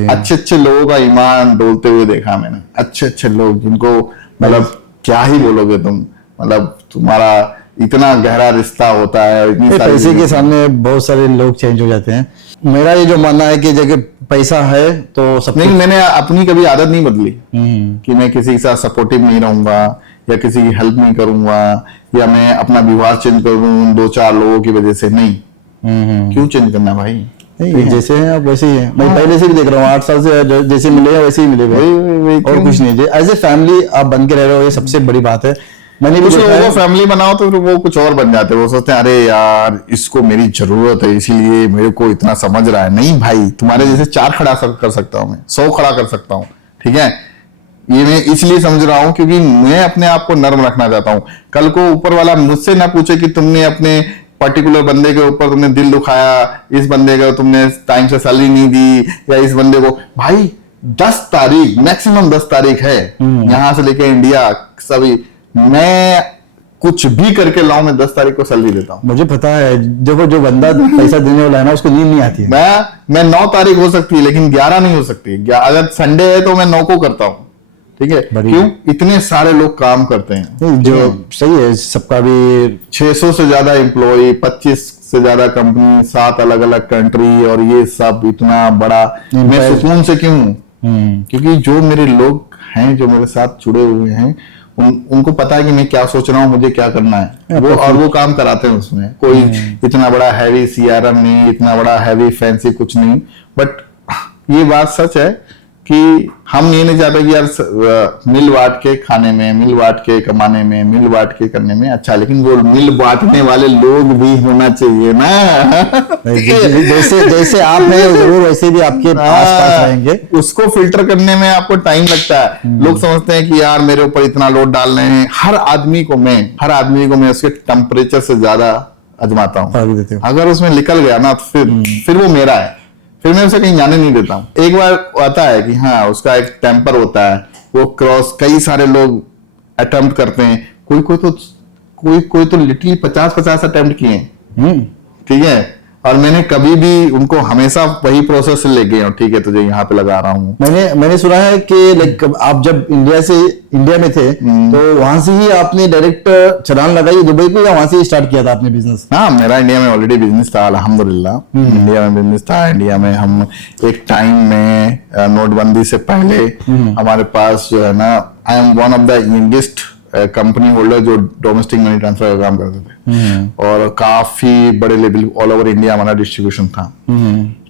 अच्छे लोगों का ईमान डोलते हुए देखा मैंने, अच्छे लोग जिनको मतलब क्या ही बोलोगे तुम, मतलब तुम्हारा इतना गहरा रिश्ता होता है, इतनी सारी पैसे के सामने बहुत सारे लोग चेंज हो जाते हैं। मेरा ये जो मानना है कि जगह पैसा है तो सब नहीं, मैंने अपनी कभी आदत नहीं बदली कि मैं किसी के साथ सपोर्टिव नहीं रहूंगा या किसी की हेल्प नहीं करूंगा या मैं अपना व्यवहार चेंज कर दूं 2-4 लोगों की वजह से। नहीं, क्यों चेंज करना भाई, जैसे हैं आप वैसे ही हैं। मैं पहले से भी देख रहा हूँ 8 साल से जैसे मिले हैं वैसे ही मिले हुए, और कुछ नहीं। एज ए फैमिली आप बन के रह रहे हो, ये सबसे बड़ी बात है। मैंने भी देखा है फैमिली बनाओ तो फिर वो कुछ और बन जाते हैं। वो सोचते हैं अरे यार इसको मेरी जरूरत है इसीलिए मेरे को इतना समझ रहा है। नहीं भाई, तुम्हारे जैसे 4 खड़ा कर सकता हूँ मैं, 100 खड़ा कर सकता हूँ, ठीक है। ये मैं इसलिए समझ रहा हूँ क्योंकि मैं अपने आप को नर्म रखना चाहता हूँ। कल को ऊपर वाला मुझसे ना पूछे कि तुमने अपने पर्टिकुलर बंदे के ऊपर तुमने दिल दुखाया, इस बंदे को तुमने टाइम से सैलरी नहीं दी, या इस बंदे को भाई 10 तारीख मैक्सिमम 10 तारीख है यहां से लेके इंडिया सभी, मैं कुछ भी करके लाऊं, मैं 10 तारीख को सैलरी देता हूं। मुझे पता है जो बंदा पैसा देने वाला है ना उसको नींद नहीं आती है। मैं 9 तारीख हो सकती है लेकिन 11 नहीं हो सकती। अगर संडे है तो मैं 9 को करता हूँ, ठीक है। क्यों? इतने सारे लोग काम करते हैं, जो सही है। सबका भी 600 से ज्यादा एम्प्लॉय, 25 से ज्यादा कंपनी, 7 अलग अलग कंट्री, और ये सब इतना बड़ा। मैं सुकून से क्यों हूं? क्योंकि जो मेरे लोग हैं जो मेरे साथ जुड़े हुए हैं उनको पता है कि मैं क्या सोच रहा हूँ, मुझे क्या करना है, वो काम कराते हैं उसमें। कोई इतना बड़ा हैवी CRM नहीं, इतना बड़ा हैवी फैंसी कुछ नहीं। बट ये बात सच है कि हम ये नहीं चाहते कि यार मिल बांट के खाने में, मिल बांट के कमाने में, मिल बांट के करने में अच्छा, लेकिन वो मिल बांटने वाले लोग भी होना चाहिए ना। जैसे आप हैं जरूर वैसे भी आपके आसपास रहेंगे। उसको फिल्टर करने में आपको टाइम लगता है। लोग समझते हैं कि यार मेरे ऊपर इतना लोड डाल रहे हैं। हर आदमी को मैं उसके टेम्परेचर से ज्यादा आजमाता हूँ। अगर उसमें निकल गया ना तो फिर वो मेरा है, फिर मैं उसे कहीं जाने नहीं देता हूँ। एक बार आता है कि हाँ उसका एक टेम्पर होता है, वो क्रॉस कई सारे लोग अटेम्प्ट करते हैं। कोई तो लिटरली 50 अटेम्प्ट किए हैं, ठीक है। और मैंने कभी भी उनको हमेशा वही प्रोसेस से ले गया हूँ, ठीक है तुझे यहाँ पे लगा रहा हूँ। मैंने सुना है कि लाइक आप जब इंडिया में थे तो वहां से ही आपने डायरेक्ट चलान लगाई दुबई को, या वहां से ही स्टार्ट किया था आपने बिजनेस? हाँ, मेरा इंडिया में ऑलरेडी बिजनेस था अल्हम्दुलिल्लाह। इंडिया में बिजनेस था। इंडिया में हम एक टाइम में नोटबंदी से पहले हमारे पास जो है ना, I am one of the youngest company holder जो डोमेस्टिक मनी ट्रांसफर का काम करते थे, और काफी बड़े लेवल ऑल ओवर इंडिया हमारा डिस्ट्रीब्यूशन था।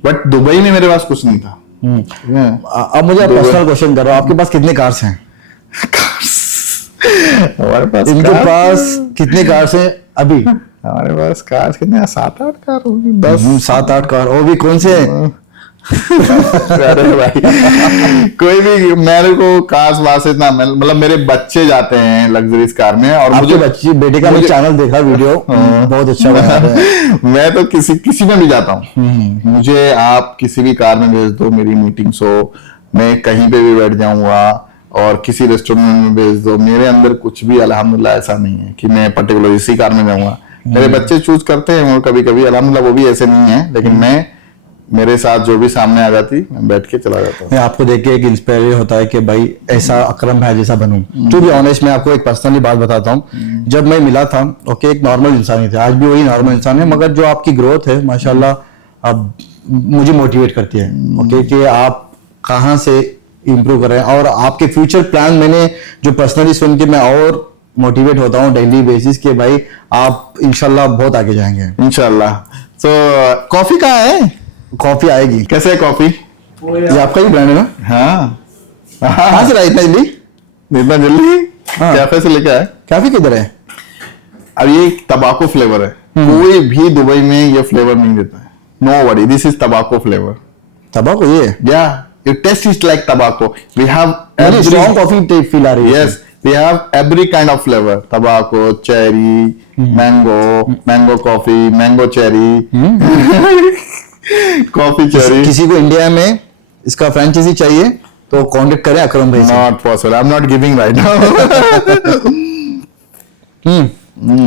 बट दुबई में मेरे पास कुछ नहीं था। अब मुझे पर्सनल क्वेश्चन कर रहा हूँ, आपके पास कितने कार्स हैं? हमारे पास इनके पास कितने कार्स हैं अभी? हमारे पास कार्स कितने? 7-8 कार होंगी, 7-8 कार। और भी कौन से हैं? अरे भाई कोई भी, मेरे को कार्स वास इतना, मतलब मेरे बच्चे जाते हैं लग्जरीज कार में। और मुझे बेटे का मैं चैनल देखा, वीडियो बहुत अच्छा बना है। मैं तो किसी में भी जाता हूँ, मुझे आप किसी भी कार में भेज दो, मेरी मीटिंग्स हो, मैं कहीं पे भी बैठ जाऊंगा, और किसी रेस्टोरेंट में भेज दो, मेरे अंदर कुछ भी अल्हम्दुलिल्लाह ऐसा नहीं है कि मैं पर्टिकुलर इसी कार में जाऊंगा। मेरे बच्चे चूज करते हैं, और कभी कभी अल्हम्दुलिल्लाह वो भी ऐसे नहीं है, लेकिन मेरे साथ जो भी सामने आ जाती मैं बैठ के चला जाता हूँ। मैं आपको देख के एक इंस्पायर होता है कि भाई ऐसा अकरम भाई जैसा बनूं। टू बी ऑनेस्ट, मैं आपको एक पर्सनली बात बताता हूँ। जब मैं मिला था, ओके, एक नॉर्मल इंसान ही थे, आज भी वही नॉर्मल इंसान है, मगर जो आपकी ग्रोथ है माशाल्लाह अब मुझे मोटिवेट करती है, ओके, कि आप कहाँ से इम्प्रूव कर रहे हैं। और आपके फ्यूचर प्लान मैंने जो पर्सनली सुन के मैं और मोटिवेट होता हूँ डेली बेसिस के भाई आप इंशाल्लाह बहुत आगे जाएंगे। इंशाल्लाह। तो कॉफी कहाँ है? कॉफी आएगी। कैसे है कॉफी? ये आपका ही ब्रांड है ना? हाँ। कहाँ से लाई इतना जल्दी? इतना जल्दी हाँ। कैफे से लेके आए। कैफे किधर है? अब ये तंबाकू फ्लेवर है, कोई भी दुबई में ये फ्लेवर नहीं देता है। Nobody. This is tobacco flavor. तबाको ये? Yeah, your taste is like tobacco. We have मुझे स्ट्रॉन्ग कॉफी फील आ रही है। Yes, we have every kind of flavor. Tobacco, cherry, mango coffee, mango cherry, coffee cherry. किसी को India में इसका franchise चाहिए तो कांटेक्ट करें अकरम भाई से। Not possible. I'm not giving right now.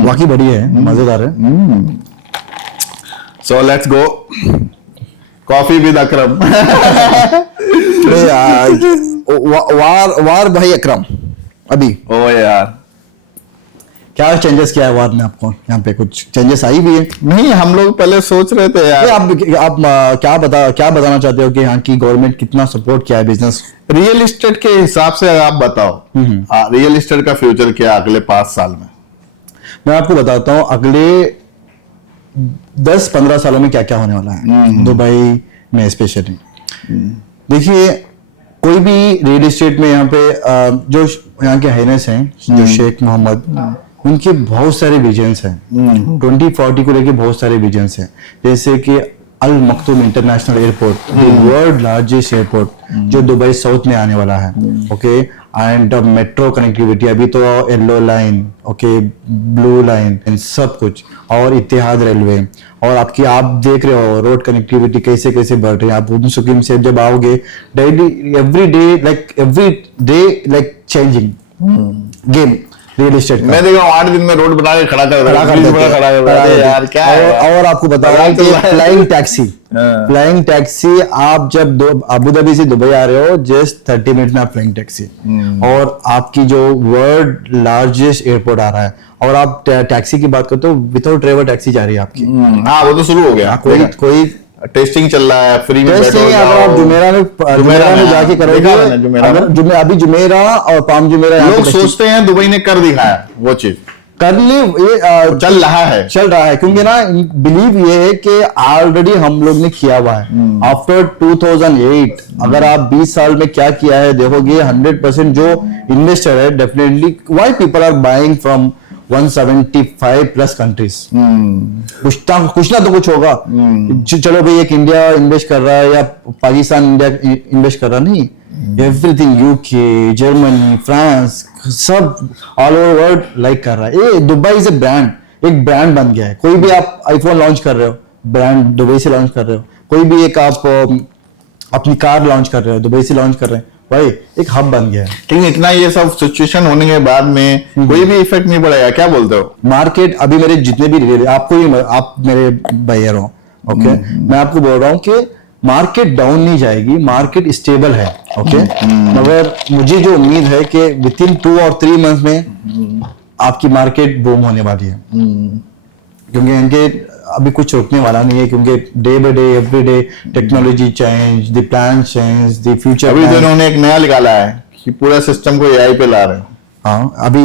वाकई बढ़िया है, मजेदार है। So let's go. Coffee with Akram. वार भाई अकरम अभी Oh यार, क्या चेंजेस किया है वार में? आपको यहाँ पे कुछ चेंजेस आई भी है? नहीं हम लोग पहले सोच रहे थे यार। आप क्या बताना चाहते हो कि यहाँ की गवर्नमेंट कितना सपोर्ट किया है बिजनेस? रियल एस्टेट के हिसाब से आप बताओ, रियल एस्टेट का फ्यूचर क्या अगले 5 साल में? मैं आपको बताता हूँ अगले 10-15 सालों में क्या क्या होने वाला है दुबई में स्पेशली। देखिए, कोई भी रियल एस्टेट में यहाँ पे जो यहाँ के हाइनेस हैं, जो शेख मोहम्मद, उनके बहुत सारे विजन्स हैं। 2040 को लेके बहुत सारे विजन्स हैं, जैसे कि Al Maktoum international airport, world largest airport जो दुबई साउथ में आने वाला है, ओके, एंड मेट्रो कनेक्टिविटी, अभी तो yellow line, okay, blue line, सब कुछ, और इत्तेहाद रेलवे, और आपकी आप देख रहे हो रोड कनेक्टिविटी कैसे कैसे बढ़ रही है। आप उन सुकीम से जब आओगे, daily every day like changing game real estate. मैं देखा 8 दिन में रोड बना के खड़ा कर यार, क्या है? और आपको बता रहा हूँ कि फ्लाइंग टैक्सी आप जब अबू धाबी से दुबई आ रहे हो, जस्ट 30 मिनट में आप फ्लाइंग टैक्सी, और आपकी जो वर्ल्ड लार्जेस्ट एयरपोर्ट आ रहा है, और आप टैक्सी की बात करते हो, विदाउट ड्राइवर टैक्सी जा रही है आपकी। हाँ, वो तो शुरू हो गया, कोई टेस्टिंग चल रहा है, फ्री में बैठो। अगर आप जुमेरा में जाके करोगे, अगर अभी जुमेरा और पाम जुमेरा, लोग सोचते हैं दुबई ने कर दिखाया, वो चीज कर ली, ये चल रहा है, क्योंकि ना बिलीव ये है कि ऑलरेडी हम लोग ने किया हुआ है। आफ्टर 2008 अगर आप 20 साल में क्या किया है देखोगे, 100% जो इन्वेस्टर है, definitely why people are buying from 175 plus countries. कुछ ना तो कुछ होगा। चलो भाई, एक इंडिया इन्वेस्ट कर रहा है या पाकिस्तान इंडिया इन्वेस्ट कर रहा, नहीं, एवरीथिंग, यूके, जर्मनी, फ्रांस, सब ऑल ओवर वर्ल्ड लाइक कर रहा है। ये दुबई इज ए ब्रांड, एक ब्रांड बन गया है। कोई भी आप आईफोन लॉन्च कर रहे हो, ब्रांड दुबई से लॉन्च कर रहे हो। कोई भी एक आप अपनी कार लॉन्च कर रहे हो, दुबई से लॉन्च कर रहे हैं, भाई एक हब बन गया है। लेकिन इतना ये सब सिचुएशन होने के बाद में कोई भी इफेक्ट नहीं पड़ेगा, क्या बोलते हो? मार्केट अभी मेरे जितने भी आप मेरे बायर हो, ओके, मैं आपको बोल रहा हूँ कि मार्केट डाउन नहीं जाएगी, मार्केट स्टेबल है, ओके, मगर मुझे जो उम्मीद है कि विद इन 2 और 3 मंथ में आपकी मार्केट बूम होने वाली है, क्योंकि इनके अभी कुछ रुकने वाला नहीं है, क्योंकि day by day every day technology change, the plan change, the future. अभी तो इन्होंने एक नया निकाला है कि पूरा सिस्टम को एआई पे ला रहे हैं। हाँ, अभी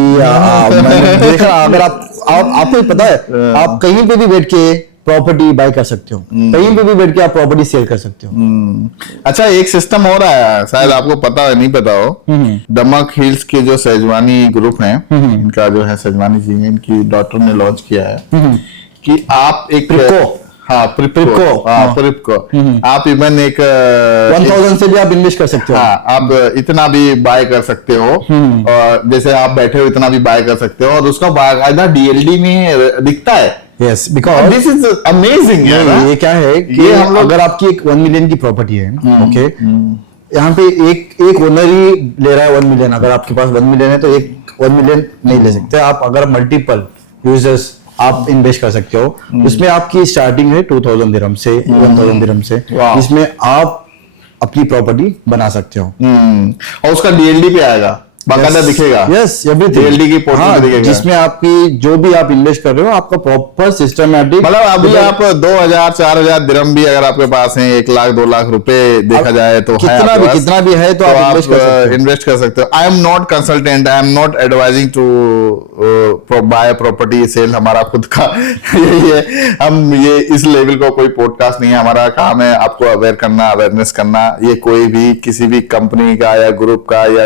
मैंने देखा, अगर आपको पता है, आप कहीं पे भी बैठ के प्रॉपर्टी बाय कर सकते हो, कहीं पे भी बैठ के आप प्रॉपर्टी सेल कर सकते हो। अच्छा, एक सिस्टम हो रहा है, शायद आपको पता है, नहीं पता हो, दमक हिल्स के जो सेजवानी ग्रुप हैं, इनका जो है सेजवानी जी हैं, इनकी डॉटर ने लॉन्च किया है कि आप एक प्रिपको आप इवन एक 1000 से भी आप इन्वेस्ट कर सकते हो। हाँ, आप इतना भी बाय कर सकते हो, और जैसे आप बैठे हो इतना भी बाय कर सकते हो, और उसका बाकायदा डीएलडी में दिखता है। Yes, because this is amazing। ये क्या है कि अगर आपकी एक 1 मिलियन की प्रॉपर्टी है, ओके, यहाँ पे एक ओनर ही ले रहा है 1 मिलियन। अगर आपके पास 1 मिलियन है तो एक 1 मिलियन नहीं ले सकते आप। अगर मल्टीपल यूजर्स आप इन्वेस्ट कर सकते हो। उसमें आपकी स्टार्टिंग है 2000 दिरहम से 1000 दिरहम से, जिसमें आप अपनी प्रॉपर्टी बना सकते हो। और उसका डीएलडी पे आएगा, बाकायदा दिखेगा। यस, एवरीथिंग डीएलडी की पोर्टल पे दिखेगा, जिसमें आपकी जो भी आप इन्वेस्ट कर रहे हो आपका प्रॉपर सिस्टमेटिक, मतलब अभी आप 2000 4000 दिरहम भी अगर आपके पास है, 1 लाख 2 लाख रुपए देखा जाए तो कितना भी है तो आप इन्वेस्ट कर सकते हो। I am not consultant, I am not advising to buy property sale, हमारा खुद का यही है। हम ये इस लेवल का कोई पॉडकास्ट नहीं है, हमारा काम है आपको अवेयर करना, अवेयरनेस करना। ये कोई भी किसी भी कंपनी का या ग्रुप का या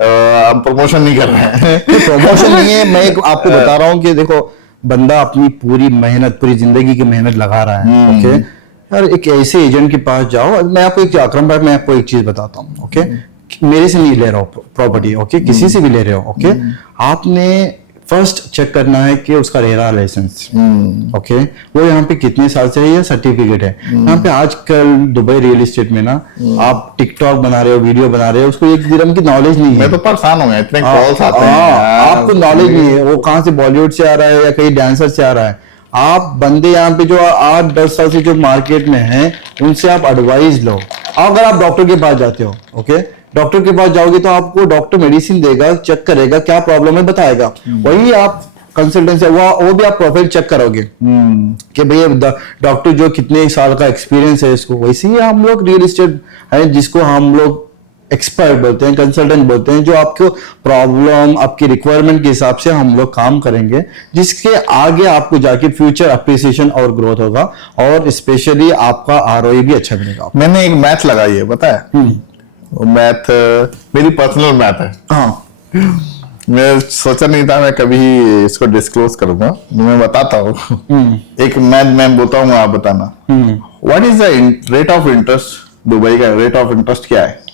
हम प्रमोशन नहीं कर रहे हैं। प्रमोशन नहीं है, मैं आपको बता रहा हूँ कि देखो बंदा अपनी पूरी मेहनत, पूरी जिंदगी की मेहनत लगा रहा है। ओके यार, एक ऐसे एजेंट के पास जाओ। मैं आपको अकरम भाई, मैं आपको एक चीज बताता हूँ। ओके, मेरे से नहीं ले रहा हो प्रॉपर्टी, ओके, किसी से भी ले रहे हो, ओके, आपने फर्स्ट चेक करना है कि उसका रेरा लाइसेंस, ओके, वो यहाँ पे कितने साल से है या सर्टिफिकेट है। यहाँ पे आजकल दुबई रियल एस्टेट में ना आप टिकटॉक बना रहे हो, वीडियो बना रहे हो, उसको 1 दिरहम की नॉलेज नहीं है। मैं तो परेशान हो गया, इतने कॉल्स आते हैं, आपको नॉलेज नहीं है वो कहाँ से बॉलीवुड से आ रहा है या कहीं डांसर से आ रहा है। आप बंदे यहाँ पे जो 8-10 साल से जो मार्केट में हैं उनसे आप एडवाइस लो। अगर आप डॉक्टर के पास जाते हो, ओके, डॉक्टर के पास जाओगे तो आपको डॉक्टर मेडिसिन देगा, चेक करेगा क्या प्रॉब्लम है, बताएगा। वही आप कंसल्टेंसी वो भी आप प्रोफाइल चेक करोगे कि भैया डॉक्टर जो कितने साल का एक्सपीरियंस है इसको। वैसे ही हम लोग रियल एस्टेट है जिसको हम लोग एक्सपर्ट बोलते हैं, कंसल्टेंट बोलते हैं, जो आपको प्रॉब्लम, आपकी रिक्वायरमेंट के हिसाब से हम लोग काम करेंगे, जिसके आगे आपको जाके फ्यूचर अप्रिसिएशन और ग्रोथ होगा और स्पेशली आपका आरओई भी अच्छा मिलेगा। मैंने एक मैथ लगाई है, पता है, वो मैथ मेरी पर्सनल मैथ है। हाँ, मैं सोचा नहीं था मैं कभी इसको डिस्क्लोज करूंगा, मैं बताता हूँ। एक मैथ मैं बोलता हूँ, आप बताना। What is the rate of interest, Dubai का रेट ऑफ इंटरेस्ट क्या है?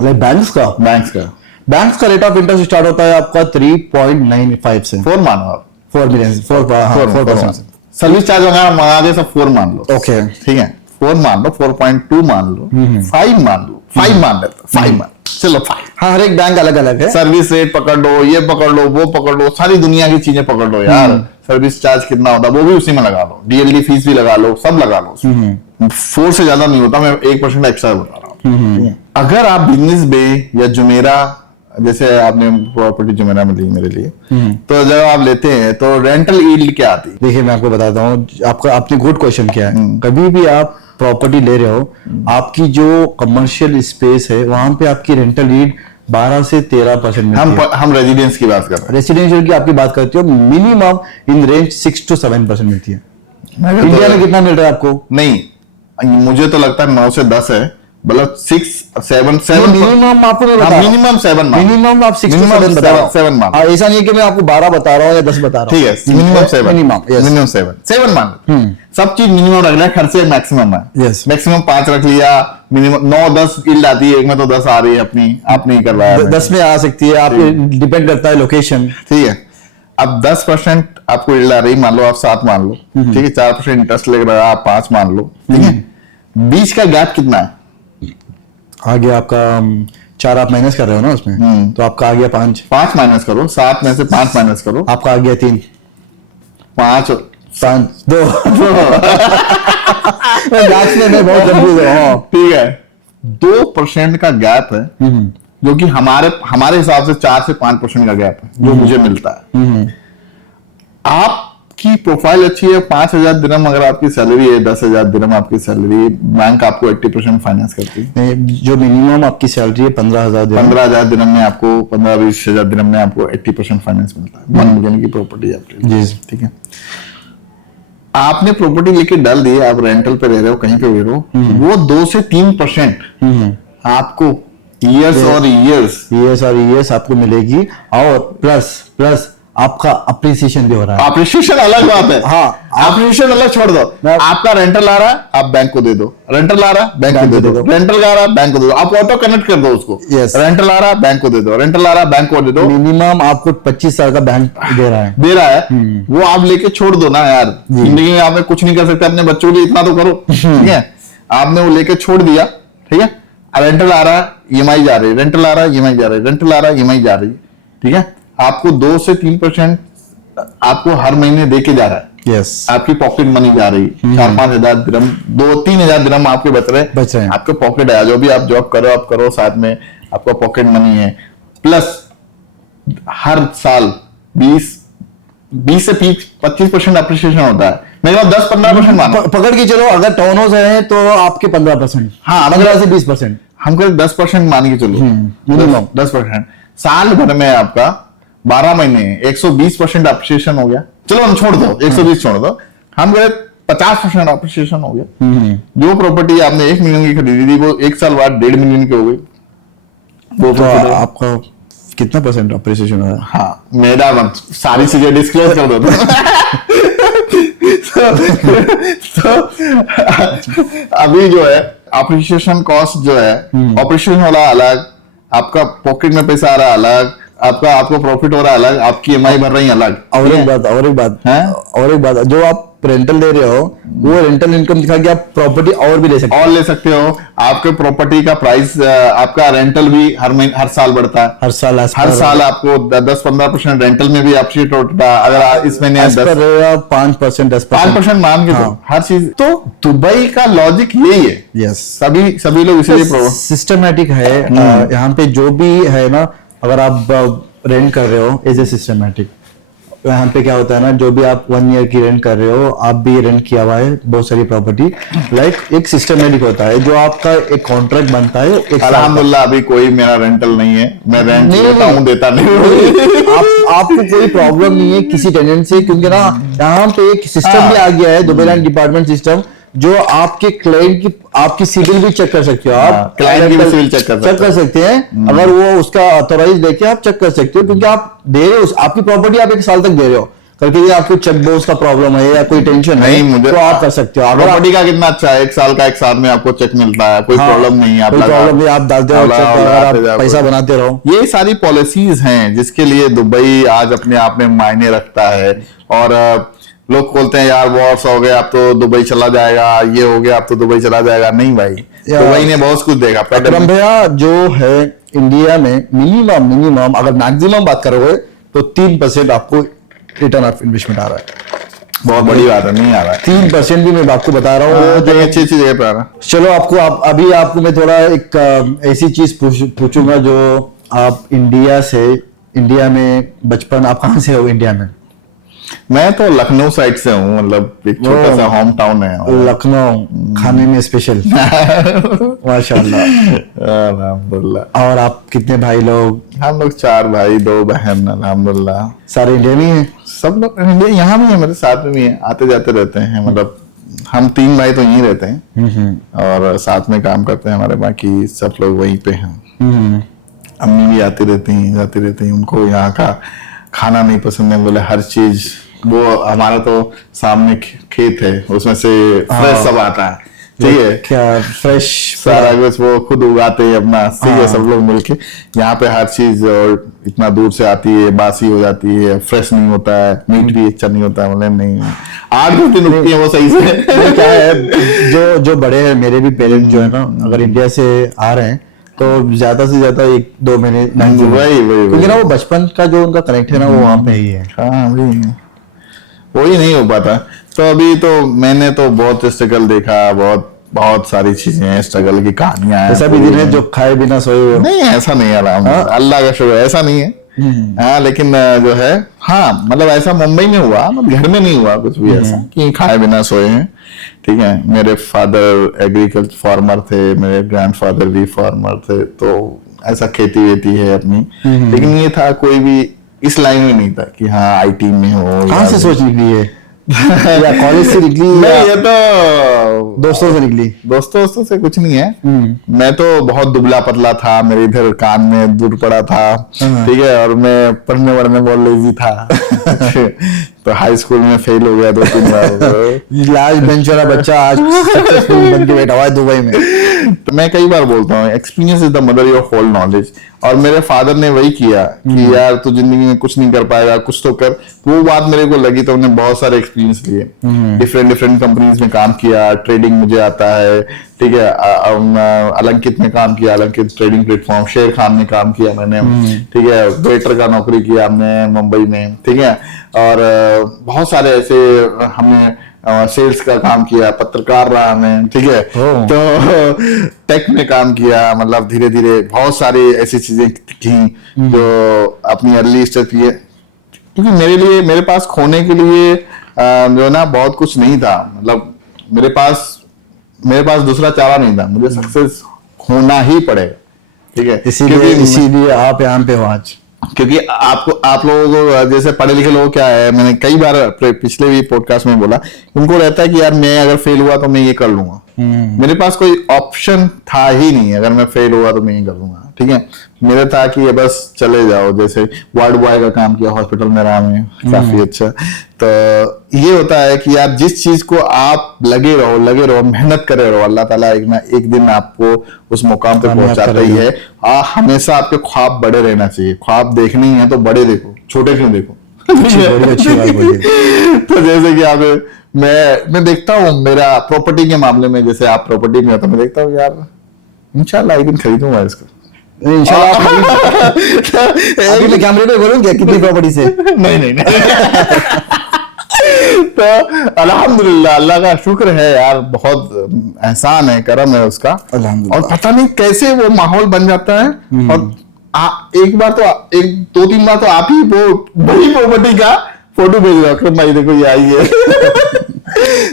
बैंक्स का रेट ऑफ इंटरेस्ट स्टार्ट होता है आपका 3.95 से 4 मानो आप, 4 मिलियन 4%। सर्विस चार्ज वगैरह मंगा दे सब 4 मान लो, ओके, ठीक है, 4 मान लो, 4.2 मान लो, 5 मान लो, 5 मान लेते, 5 मान, चलो 5। हाँ, हर एक बैंक अलग अलग है। सर्विस रेट पकड़ लो, ये पकड़ लो, वो पकड़ लो, सारी दुनिया की चीजें पकड़ लो यार। सर्विस चार्ज कितना होता है वो भी उसी में लगा लो, डीएलडी फीस भी लगा लो, सब लगा लो। 4 से ज्यादा नहीं होता, मैं 1% एक्स्ट्रा बता रहा हूँ। अगर आप बिजनेस बे या जुमेरा, जैसे आपने प्रॉपर्टी जुमेरा में ली मेरे लिए, तो जब आप लेते हैं तो रेंटल यील्ड क्या आती है? देखिए मैं आपको बताता हूँ, आपका आपने गुड क्वेश्चन किया है। कभी भी आप प्रॉपर्टी ले रहे हो, आपकी जो कमर्शियल स्पेस है वहां पे आपकी रेंटल यील्ड 12 से 13% मिलती है। हम रेजिडेंस की बात कर रहे हैं, रेसिडेंशियल की आपकी बात करते हो, मिनिमम इन रेंज 6 to 7% मिलती है। इंडिया में कितना मिल रहा है आपको? नहीं, मुझे तो लगता है 9 से 10 है, मतलब 6 7 मिनिमम आपको मैं बता रहा हूं। मिनिमम 7 मिनिमम आप 6 to 7 बता रहा हूं। 7 मान, ऐसा नहीं है कि मैं आपको 12 बता रहा हूँ या 10 बता रहा हूँ। ठीक है, मिनिमम 7, मिनिमम 7 मान। सब चीज मिनिमम रख रहा है, खर्चे मैक्सिमम है। Yes. मैक्सिमम 5 रख लिया, मिनिमम 9-10 यील्ड आती है, एक में तो 10 आ रही है अपनी, आपने ही करवाया। 10 में आ सकती है, आप डिपेंड करता है लोकेशन। ठीक है, अब 10% आपको यील्ड आ रही, मान लो आप 7 मान लो, ठीक है, 4% इंटरेस्ट लग रहा है, आप 5 मान लो, ठीक है, बीच का गैप कितना है? आगे आपका 4 आप माइनस कर रहे हो ना उसमें, तो आपका आ गया 5 माइनस करो, 7 में से 5 माइनस करो, आपका आ गया 3, 5 2 मैं बहुत कंफ्यूज हूँ। ठीक है, 2% का गैप है, जो कि हमारे हिसाब से 4 से 5% का गैप है जो मुझे मिलता है। आपकी प्रोफाइल अच्छी है, 5,000 दिरहम अगर आपकी सैलरी है, 10,000 दिरहम आपकी सैलरी, बैंक आपको 80% फाइनेंस करती है। जो मिनिमम आपकी सैलरी है 15,000 दिरहम में आपको 15-20,000 दिरहम में आपको 80% फाइनेंस मिलता है। 1 मिलियन की प्रॉपर्टी आपकी, जी, ठीक है। आपने प्रॉपर्टी लेके डाल दी, आप रेंटल पे रह रहे हो, कहीं पे भी रहो, वो 2 से 3% आपको ईयर्स और ईयर्स आपको मिलेगी, और प्लस आपका अप्रिसिएशन भी हो रहा है। अप्रिसिएशन अलग बात है, हाँ, अप्रिसिएशन अलग छोड़ दो। आपका रेंटल आ रहा है, आप बैंक को दे दो, रेंटल आ रहा है बैंक को दे दो, रेंटल आ रहा है बैंक को दे दो, आप ऑटो कनेक्ट कर दो उसको। रेंटल आ रहा है बैंक को दे दो, रेंटल आ रहा है बैंक को दे दो। मिनिमम आपको 25 साल का बैंक दे रहा है, वो आप लेके छोड़ दो ना यार। जिंदगी में आपने कुछ नहीं कर सकते, अपने बच्चों के लिए इतना तो करो, ठीक है। आपने वो लेके छोड़ दिया, ठीक है, रेंटल आ रहा है, ईएमआई जा रही है, रेंटल आ रहा है, ईएमआई जा रही है, रेंटल आ रहा है, ईएमआई जा रही है, ठीक है। आपको 2 से 3% आपको हर महीने दे के जा रहा है, यस, आपकी पॉकेट मनी जा रही, 4-5 हजार दिरहम, 2-3 हजार दिरहम आपके बच रहे हैं, आपके पॉकेट है, जो भी आप जॉब करो आप करो, साथ में आपका पॉकेट मनी है, प्लस हर साल 20 से 25% अप्रिसिएशन होता है, मेरे पास 10-15% मानो, पकड़ के चलो, अगर टाउन हाउस है तो आपके 15%, हाँ 15 से 20%, हम कह 10% मान के चलो, मिनिमम 10%, साल भर में आपका 12 महीने 120% अप्रिसिएशन हो गया, चलो हम छोड़ दो 120 छोड़ दो, हम कह 50% अप्रिसिएशन हो गया। जो प्रॉपर्टी आपने 1 मिलियन की खरीदी थी वो 1 साल बाद 1.5 मिलियन की हो गई, वो तो आपका कितना % अप्रिसिएशन हुआ? हाँ, मेरा मत सारी चीजें डिस्क्लोज कर दो तो अभी जो है अप्रिसिएशन कॉस्ट जो है, अप्रिसिएशन वाला अलग, आपका पॉकेट में पैसा आ रहा अलग, आपको प्रॉफिट हो रहा अलग, आपकी EMI भर रही अलग। और एक बात, जो आप रेंटल ले रहे हो वो रेंटल इनकम दिखा के आप प्रॉपर्टी और भी ले सकते हो, आपके प्रॉपर्टी का प्राइस, आपका रेंटल भी हर साल बढ़ता है, हर साल आपको 10-15% रेंटल में भी अप्रिशिएट होता है। अगर इस महीने 5% मान के तो हर चीज, तो दुबई का लॉजिक यही है। यस, सभी लोग इसीलिए सिस्टमेटिक है यहाँ पे, जो भी है ना, अगर आप रेंट कर रहे हो एज ए सिस्टमेटिक, यहाँ पे क्या होता है ना, जो भी आप 1 ईयर की रेंट कर रहे हो, आप भी रेंट किया हुआ है बहुत सारी प्रॉपर्टी, लाइक एक सिस्टमेटिक होता है, जो आपका एक कॉन्ट्रैक्ट बनता है। अल्हम्दुलिल्लाह अभी कोई मेरा रेंटल नहीं है, मैं रेंट लेता हूँ, देता नहीं। आपको कोई प्रॉब्लम नहीं है किसी टेनेंट से, क्योंकि ना यहाँ पे एक सिस्टम भी आ गया है, दुबई लैंड डिपार्टमेंट सिस्टम, जो आपके क्लाइंट की आपकी सिविल भी चेक कर सकते हो, आप क्लाइंट की सिविल चेक कर सकते हैं, अगर वो उसका ऑथोराइज लेके आप चेक कर सकते हो, क्योंकि आप दे रहे हो आपकी प्रॉपर्टी, आप 1 साल तक दे रहे हो, करके ये आपको चेक बाउंस का प्रॉब्लम है या कोई टेंशन नहीं, है मुझे तो आप कर सकते हो। प्रॉपर्टी का कितना अच्छा है, 1 साल का 1 साल में आपको चेक मिलता है, कोई प्रॉब्लम नहीं है, कोई प्रॉब्लम नहीं, आप डालते रहो, पैसा बनाते रहो। ये सारी पॉलिसीज हैं जिसके लिए दुबई आज अपने आप में मायने रखता है। और लोग बोलते हैं यार वॉर्स हो गया, अब तो दुबई चला जाएगा, ये हो गया, अब तो दुबई चला जाएगा। नहीं भाई, दुबई ने बहुत कुछ देखा। अकरम भैया, जो है इंडिया में मिनिमम अगर मैक्सिमम बात करोगे तो 3% आपको रिटर्न ऑफ इन्वेस्टमेंट आ रहा है। बहुत बड़ी बात है, नहीं आ रहा है 3% भी, मैं आपको बता रहा हूँ, जो अच्छी जगह पे आ रहा है। चलो अभी आपको मैं थोड़ा एक ऐसी चीज पूछूंगा जो आप इंडिया में बचपन, आप कहाँ से हो इंडिया में? मैं तो लखनऊ साइड से हूँ, मतलब एक छोटा सा होम टाउन है लखनऊ, खाने में स्पेशल। माशाल्लाह, अल्हम्दुलिल्लाह। और आप कितने भाई लोग? हम लोग 4 भाई 2 बहन, अल्हम्दुलिल्लाह। सारे इंडिया में हैं? सब लोग इंडिया, यहाँ भी है, मेरे साथ में भी है, आते जाते रहते हैं। मतलब हम 3 भाई तो यहीं रहते हैं और साथ में काम करते हैं, हमारे बाकी सब लोग वहीं पे हैं। अम्मी भी आती रहती हैं, जाती रहती हैं। उनको यहाँ का खाना नहीं पसंद है, बोले हर चीज, वो हमारा तो सामने खेत है, उसमें से फ्रेश सब आता है, ठीक है, क्या फ्रेश सारा कुछ वो खुद उगाते हैं अपना, ठीक है, सब लोग मिलके। यहाँ पे हर चीज और इतना दूर से आती है, बासी हो जाती है, फ्रेश नहीं होता है, मीट भी अच्छा नहीं होता है, मतलब नहीं 8 दिन रुकती है वो सही से। क्या है, जो बड़े हैं, मेरे भी पेरेंट्स जो है ना, अगर इंडिया से आ रहे हैं तो ज्यादा से ज्यादा 1-2 महीने, क्योंकि ना वो बचपन का जो उनका कनेक्ट है ना, वो वहां पे ही है। हाँ, वही नहीं हो पाता। तो अभी तो मैंने तो बहुत स्ट्रगल देखा, बहुत सारी चीजें हैं, स्ट्रगल की कहानियां हैं। ऐसा भी दिन है जो खाए बिना सोए हुए? नहीं, ऐसा नहीं है, अल्लाह का शुक्र, ऐसा नहीं है। हाँ, लेकिन जो है, हाँ मतलब ऐसा मुंबई में हुआ, मतलब घर में नहीं हुआ कुछ भी ऐसा कि खाए बिना सोए हैं, ठीक है। मेरे फादर एग्रीकल्चर फार्मर थे, मेरे ग्रैंडफादर भी फार्मर थे, तो ऐसा खेती वेती है अपनी। लेकिन ये था, कोई भी इस लाइन में नहीं था कि हाँ IT में हो। कहाँ से सोच निकली है? या कॉलेज से निकली? नहीं, ये तो दोस्तों से निकली। दोस्तों से कुछ नहीं है। मैं तो बहुत दुबला पतला था, मेरे इधर कान में दूर पड़ा था, ठीक है, और मैं पढ़ने बहुत लेजी था। तो हाई स्कूल में फेल हो गया 2-3 बार। लास्ट बेंच वाला बच्चा आज सक्सेसफुल बन के बैठा हुआ है दुबई में। तो मैं कई बार बोलता हूँ experience is the mother of all knowledge, और मेरे फादर ने वही किया कि यार तू जिंदगी में कुछ नहीं कर पाएगा, कुछ तो कर। वो बात मेरे को लगी, तो उन्होंने बहुत सारे एक्सपीरियंस लिए, डिफरेंट डिफरेंट कंपनीज में काम किया, ट्रेडिंग मुझे आता है, ठीक है। अलंकित में काम किया, अलंकित ट्रेडिंग प्लेटफॉर्म, शेर खान में काम किया मैंने, ठीक है। वेटर का नौकरी किया हमने मुंबई में, ठीक है। और बहुत सारे ऐसे हमने सेल्स का काम किया, पत्रकार रहा मैं, ठीक है। तो टेक में काम किया, मतलब धीरे धीरे बहुत सारी ऐसी चीजें की जो अपनी अर्ली स्टेज की है, क्योंकि मेरे पास खोने के लिए जो ना बहुत कुछ नहीं था। मतलब मेरे पास दूसरा चारा नहीं था, मुझे सक्सेस होना ही पड़ेगा, ठीक है। इसीलिए आप यहाँ पे हो आज। क्योंकि आप लोगों को, जैसे पढ़े लिखे लोग क्या है, मैंने कई बार पिछले भी पॉडकास्ट में बोला, उनको रहता है कि यार मैं अगर फेल हुआ तो मैं ये कर लूंगा। मेरे पास कोई ऑप्शन था ही नहीं, अगर मैं फेल हुआ तो मैं ये कर लूंगा, ठीक है। मेरा था कि ये बस चले जाओ, जैसे वार्ड बॉय का काम किया हॉस्पिटल में रहा मैं, काफी अच्छा। तो ये होता है कि यार जिस चीज को आप लगे रहो, मेहनत करे रहो, अल्लाह ताला एक दिन आपको उस मुकाम पे पहुंचाता ही है। हमेशा आपके ख्वाब बड़े रहना चाहिए, ख्वाब देखने ही है तो बड़े देखो, छोटे क्यों देखो। अच्छी बात बोली। तो जैसे कि मैं देखता हूँ मेरा प्रॉपर्टी के मामले में, जैसे आप प्रॉपर्टी में हो तो मैं देखता हूँ यार इंशाल्लाह एक दिन खरीदूंगा इसको, इंशाल्लाह। अभी मैं कैमरे पे बोलूं क्या कितनी प्रॉपर्टी से? नहीं तो अल्हम्दुलिल्लाह, अल्लाह का शुक्र है यार, बहुत एहसान है, करम है उसका। और पता नहीं कैसे वो माहौल बन जाता है, और एक बार तो दो तीन बार तो आप ही वो बड़ी प्रॉपर्टी का फोटो भेज रहे हो, भाई देखो ये आई है।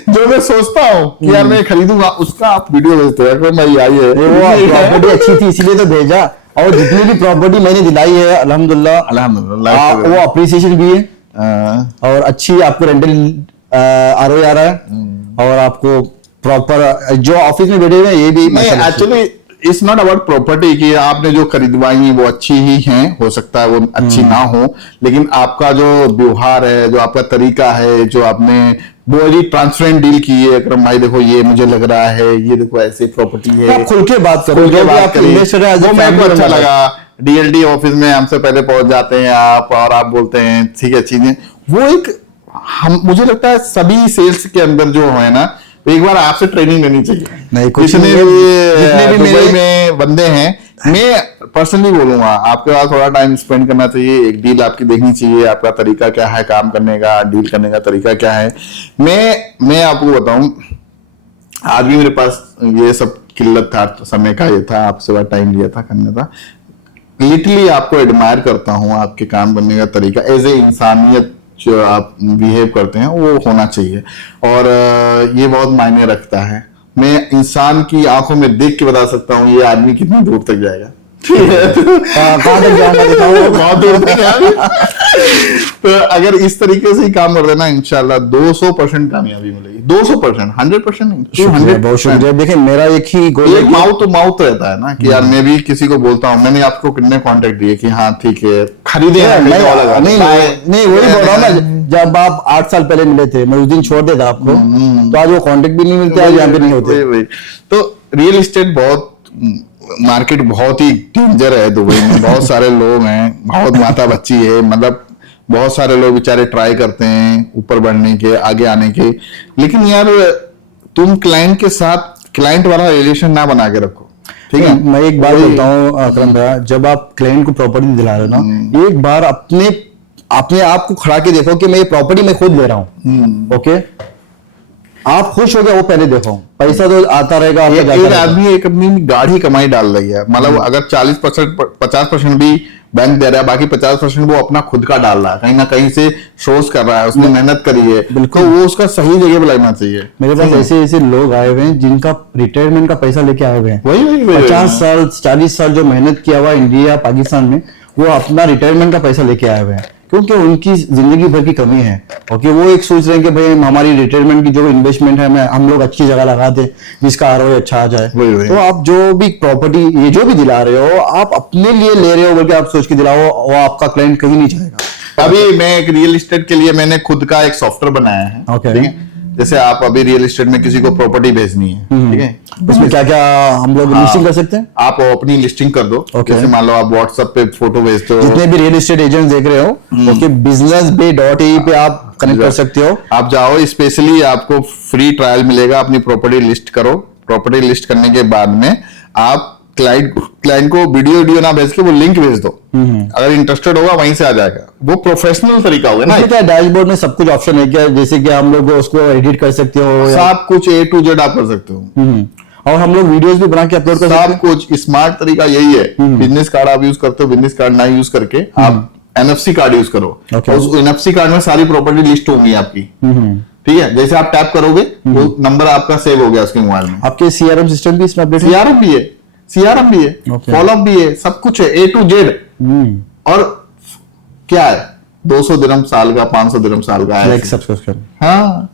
जो मैं सोचता हूँ कि यार मैं खरीदूंगा, उसका आप वीडियो भेजते हैं भाई आई है, वो प्रॉपर्टी अच्छी थी इसलिए तो भेजा। और जितनी भी प्रॉपर्टी मैंने दिलाई है अल्हम्दुलिल्लाह वो अप्रिसिएशन भी है, और अच्छी आपको रेंटल आरओआई आ रहा है, और आपको प्रॉपर जो ऑफिस में बैठे हुए ये भी actually it's not about property कि आपने जो खरीदवाई वो अच्छी ही हैं, हो सकता है वो अच्छी ना हो, लेकिन आपका जो व्यवहार है, जो आपका तरीका है, जो आपने बड़ी ट्रांसपेरेंट डील की है, अकरम भाई देखो ये मुझे लग रहा है, ये देखो ऐसी प्रॉपर्टी है, आप खुल के बात करो, जो भी आपके इन्वेस्टर है वो मेरे को अच्छा लगा। डीएलडी ऑफिस में हमसे पहले पहुंच जाते हैं आप, और आप बोलते हैं ठीक है चीजें, वो एक मुझे लगता है सभी सेल्स के अंदर जो है ना, एक बार आपसे ट्रेनिंग लेनी चाहिए। नहीं, जितने भी मेरे में बंदे हैं, मैं पर्सनली बोलूंगा आपके पास थोड़ा टाइम स्पेंड करना चाहिए, एक डील आपकी देखनी चाहिए, आपका तरीका क्या है काम करने का, डील करने का तरीका क्या है। मैं आपको बताऊं, आज भी मेरे पास ये सब किल्लत था, समय का ये था, आपसे बात टाइम लिया था करने का। लिटरली आपको एडमायर करता हूं, आपके काम करने का तरीका, एज ए इंसानियत जो आप बिहेव करते हैं वो होना चाहिए, और ये बहुत मायने रखता है। मैं इंसान की आंखों में देख के बता सकता हूँ ये आदमी कितनी दूर तक जाएगा। बहुत दूर तक जाएगा। तो अगर इस तरीके से ही काम कर देना, इंशाल्लाह 200% कामयाबी मिलेगी। 200%, 100% नहीं, बहुत शुक्रिया। देखिए मेरा एक ही गोल है, माउथ टू माउथ रहता है ना कि यार मैं भी किसी को बोलता हूँ, मैंने आपको कितने कॉन्टेक्ट दिए कि हाँ ठीक है खरीदे, नहीं वही बोल रहा हूँ ना, जब आप 8 साल पहले मिले थे मैं उस दिन छोड़ देता आपको, तो आज वो कॉन्टेक्ट भी नहीं मिलते, आज यहाँ पे नहीं होते। तो रियल एस्टेट मार्केट बहुत ही डेंजर है दुबई में। बहुत सारे लोग हैं, बहुत माता बच्ची है, मतलब बहुत सारे लोग बेचारे ट्राई करते हैं ऊपर बढ़ने के, आगे आने के, लेकिन यार तुम क्लाइंट के साथ क्लाइंट वाला रिलेशन ना बना के रखो, ठीक है। मैं एक बात बोलता हूँ अकरम भैया, जब आप क्लाइंट को प्रॉपर्टी दिला रहे हो ना, एक बार अपने आप को खड़ा के देखो कि मैं ये प्रॉपर्टी मैं खुद ले रहा हूँ, ओके। आप खुश हो गए वो पहले देखो, पैसा तो आता रहेगा। एक आदमी एक अपनी गाढ़ी कमाई डाल रही है, मतलब अगर 40% 50% भी बैंक दे रहा है, बाकी 50% वो अपना खुद का डाल रहा है, कहीं ना कहीं से सोर्स कर रहा है, उसने मेहनत करी है, तो वो उसका सही जगह पे लगना चाहिए। मेरे पास ऐसे लोग आए हुए हैं जिनका रिटायरमेंट का पैसा लेके आए हुए हैं, वही 50 साल 40 साल जो मेहनत किया हुआ इंडिया पाकिस्तान में, वो अपना रिटायरमेंट का पैसा लेके आए हुए हैं, क्योंकि उनकी जिंदगी भर की कमी है। ओके, वो एक सोच रहे हैं कि भाई हमारी रिटायरमेंट की जो इन्वेस्टमेंट है हम लोग अच्छी जगह लगा दें जिसका आरओआई अच्छा आ जाए। तो आप जो भी प्रॉपर्टी ये जो भी दिला रहे हो, आप अपने लिए ले रहे हो बल्कि आप सोच के दिलाओ, वो आपका क्लाइंट कहीं नहीं जाएगा। अभी मैं एक रियल एस्टेट के लिए मैंने खुद का एक सॉफ्टवेयर बनाया है, okay. ठीक है। जैसे आप अभी रियल एस्टेट में किसी को प्रॉपर्टी भेजनी है, ठीक है, इसमें क्या क्या हम लोग लिस्टिंग कर सकते हैं? आप अपनी लिस्टिंग कर दो। जैसे मान लो आप व्हाट्सएप पे फोटो भेज दो। जितने भी रियल एस्टेट एजेंट देख रहे हो, ओके, businessbay.ae पे आप कनेक्ट कर सकते हो। आप जाओ, स्पेशली आपको फ्री ट्रायल मिलेगा, अपनी प्रॉपर्टी लिस्ट करो। प्रॉपर्टी लिस्ट करने के बाद में आप क्लाइंट को वीडियो ना भेज के वो लिंक भेज दो। अगर इंटरेस्टेड होगा वहीं से आ जाएगा। वो प्रोफेशनल तरीका होगा ना। क्या डैशबोर्ड में सब कुछ ऑप्शन है क्या? जैसे कि हम लोग उसको एडिट कर सकते हो, सब कुछ A to Z आप कर सकते हो। और हम लोग वीडियोस भी बना के अपलोड कर सकते हैं। सब कुछ स्मार्ट तरीका यही है। बिजनेस कार्ड आप यूज करते हो, बिजनेस कार्ड ना यूज करके आप NFC कार्ड यूज करो। उस NFC कार्ड में सारी प्रॉपर्टी लिस्ट होंगी आपकी, ठीक है। जैसे आप टैप करोगे वो नंबर आपका सेव हो गया उसके मोबाइल में। आपके CRM सिस्टम भी इसमें अपडेट है? CRM भी है, फॉलोअप भी है, सब कुछ है A to Z। और क्या है, 200 दिरहम साल का, 500 दिरहम साल का है। हाँ,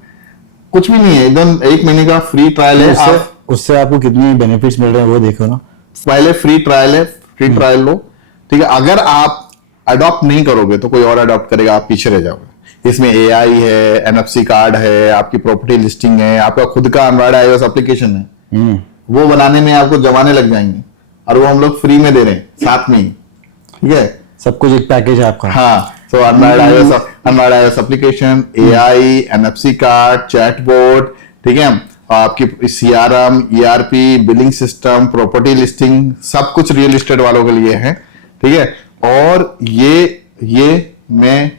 कुछ भी नहीं है, एकदम 1 महीने का फ्री ट्रायल है। उससे आपको कितने बेनिफिट्स मिल रहे हैं वो देखो ना। पहले फ्री ट्रायल है, फ्री ट्रायल लो, ठीक है। अगर आप अडॉप्ट नहीं करोगे तो कोई और अडॉप्ट करेगा, आप पीछे रह जाओगे। इसमें AI है, NFC कार्ड है, आपकी प्रॉपर्टी लिस्टिंग है, आपका खुद का एंड्रॉइड iOS एप्लीकेशन है। वो बनाने में आपको जमाने लग जाएंगे, और वो हम लोग फ्री में दे रहे हैं साथ में ही, ठीक है। सब कुछ एक पैकेज है आपका। हाँ, तो Android iOS application, AI, NFC card, chatbot, ठीक है, आपकी CRM, ERP, billing system, property listing, सब कुछ रियल एस्टेट वालों के लिए है, ठीक है। और ये मैं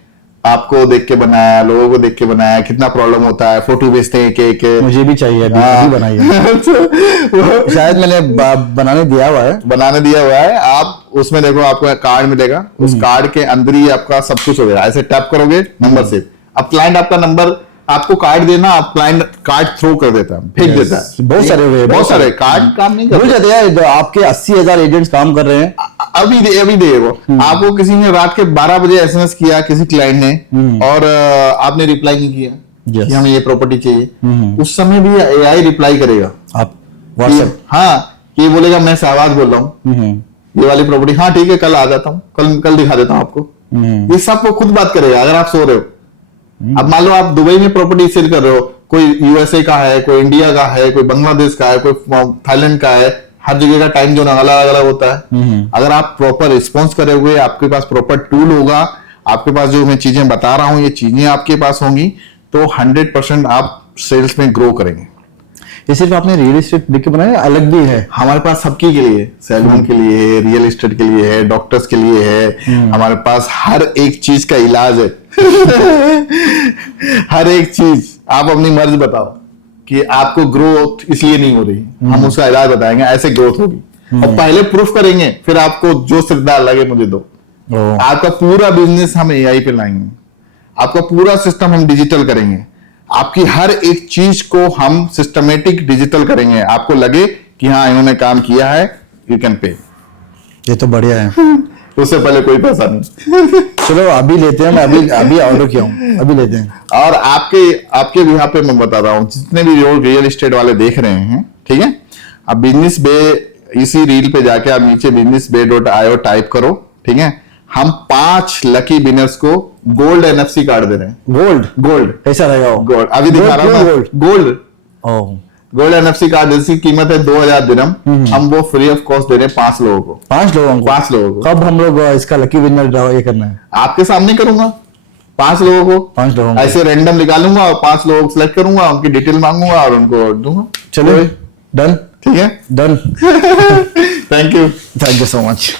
आपको देख के बनाया, लोगों को देख के बनाया। कितना प्रॉब्लम होता है, फोटो भेजते हैं के मुझे भी चाहिए, अभी बनाइए। तो शायद मैंने बनाने दिया हुआ है। आप उसमें देखो, आपको कार्ड मिलेगा, उस कार्ड के अंदर ही आपका सब कुछ हो गया। ऐसे टैप करोगे, नंबर सेव। अब क्लाइंट आपका नंबर आपको कार्ड देना, आप क्लाइंट कार्ड थ्रो कर देता है, फेंक देता है। बहुत सारे कार्ड काम नहीं करते। भूल जाते हैं, आपके 80,000 एजेंट्स काम कर रहे हैं। अभी देखो, आपको किसी ने रात के 12 बजे SMS किया, किसी क्लाइंट ने, और आपने रिप्लाई नहीं किया कि हमें ये प्रॉपर्टी चाहिए। उस समय भी AI रिप्लाई करेगा। आप व्हाट्सएप, हाँ, ये बोलेगा मैं शहबाज बोल रहा हूँ, ये वाली प्रॉपर्टी, हाँ ठीक है, कल आ जाता हूँ, कल दिखा देता हूँ आपको। ये सब वो खुद बात करेगा अगर आप सो रहे हो। अब मान लो आप दुबई में प्रॉपर्टी सेल कर रहे हो, कोई USA का है, कोई इंडिया का है, कोई बांग्लादेश का है, कोई थाईलैंड का है, हर जगह का टाइम जोन अलग अलग होता है। अगर आप प्रॉपर रिस्पॉन्स करोगे, आपके पास प्रॉपर टूल होगा, आपके पास जो मैं चीजें बता रहा हूँ ये चीजें आपके पास होंगी, तो 100% आप सेल्स में ग्रो करेंगे। ये सिर्फ आपने रियल एस्टेट देख के बनाया, अलग भी है? हमारे पास सबके के लिए, सैलून के लिए है, रियल एस्टेट के लिए है, डॉक्टर्स के लिए है। हमारे पास हर एक चीज का इलाज है। हर एक चीज आप अपनी मर्जी बताओ कि आपको ग्रोथ इसलिए नहीं हो रही, हम उसका इलाज बताएंगे, ऐसे ग्रोथ होगी। और पहले प्रूफ करेंगे, फिर आपको जो सिरदार लगे मुझे दो। आपका पूरा बिजनेस हम AI पे लाएंगे, आपका पूरा सिस्टम हम डिजिटल करेंगे, आपकी हर एक चीज को हम सिस्टमेटिक डिजिटल करेंगे। आपको लगे कि हाँ इन्होंने काम किया है, यू कैन पे। ये तो बढ़िया है। उससे पहले कोई पैसा नहीं। चलो अभी लेते हैं, मैं अभी ऑर्डर किया हूँ, अभी लेते हैं। और आपके भी यहाँ पे मैं बता रहा हूँ, जितने भी रियल एस्टेट वाले देख रहे हैं, ठीक है, आप बिजनेस बे, इसी रील पे जाके आप नीचे businessbay.io टाइप करो, ठीक है। हम 5 लकी विनर्स को गोल्ड NFC कार्ड दे रहे हैं। गोल्ड कैसा रहेगा? गोल्ड अभी दिखा रहा हूँ। गोल्ड NFC कार्ड, जिसकी कीमत है 2000 दिरहम, हम वो फ्री ऑफ कॉस्ट दे रहे हैं 5 लोगों को। 5 लोगों को। कब हम लोग इसका लकी विनर ये करना है? आपके सामने करूंगा। 5 लोगों को ऐसे रैंडम निकालूंगा और 5 लोगों को सिलेक्ट करूंगा, उनकी डिटेल मांगूंगा और उनको दूंगा। चलो डन, ठीक है, done. Thank you so much.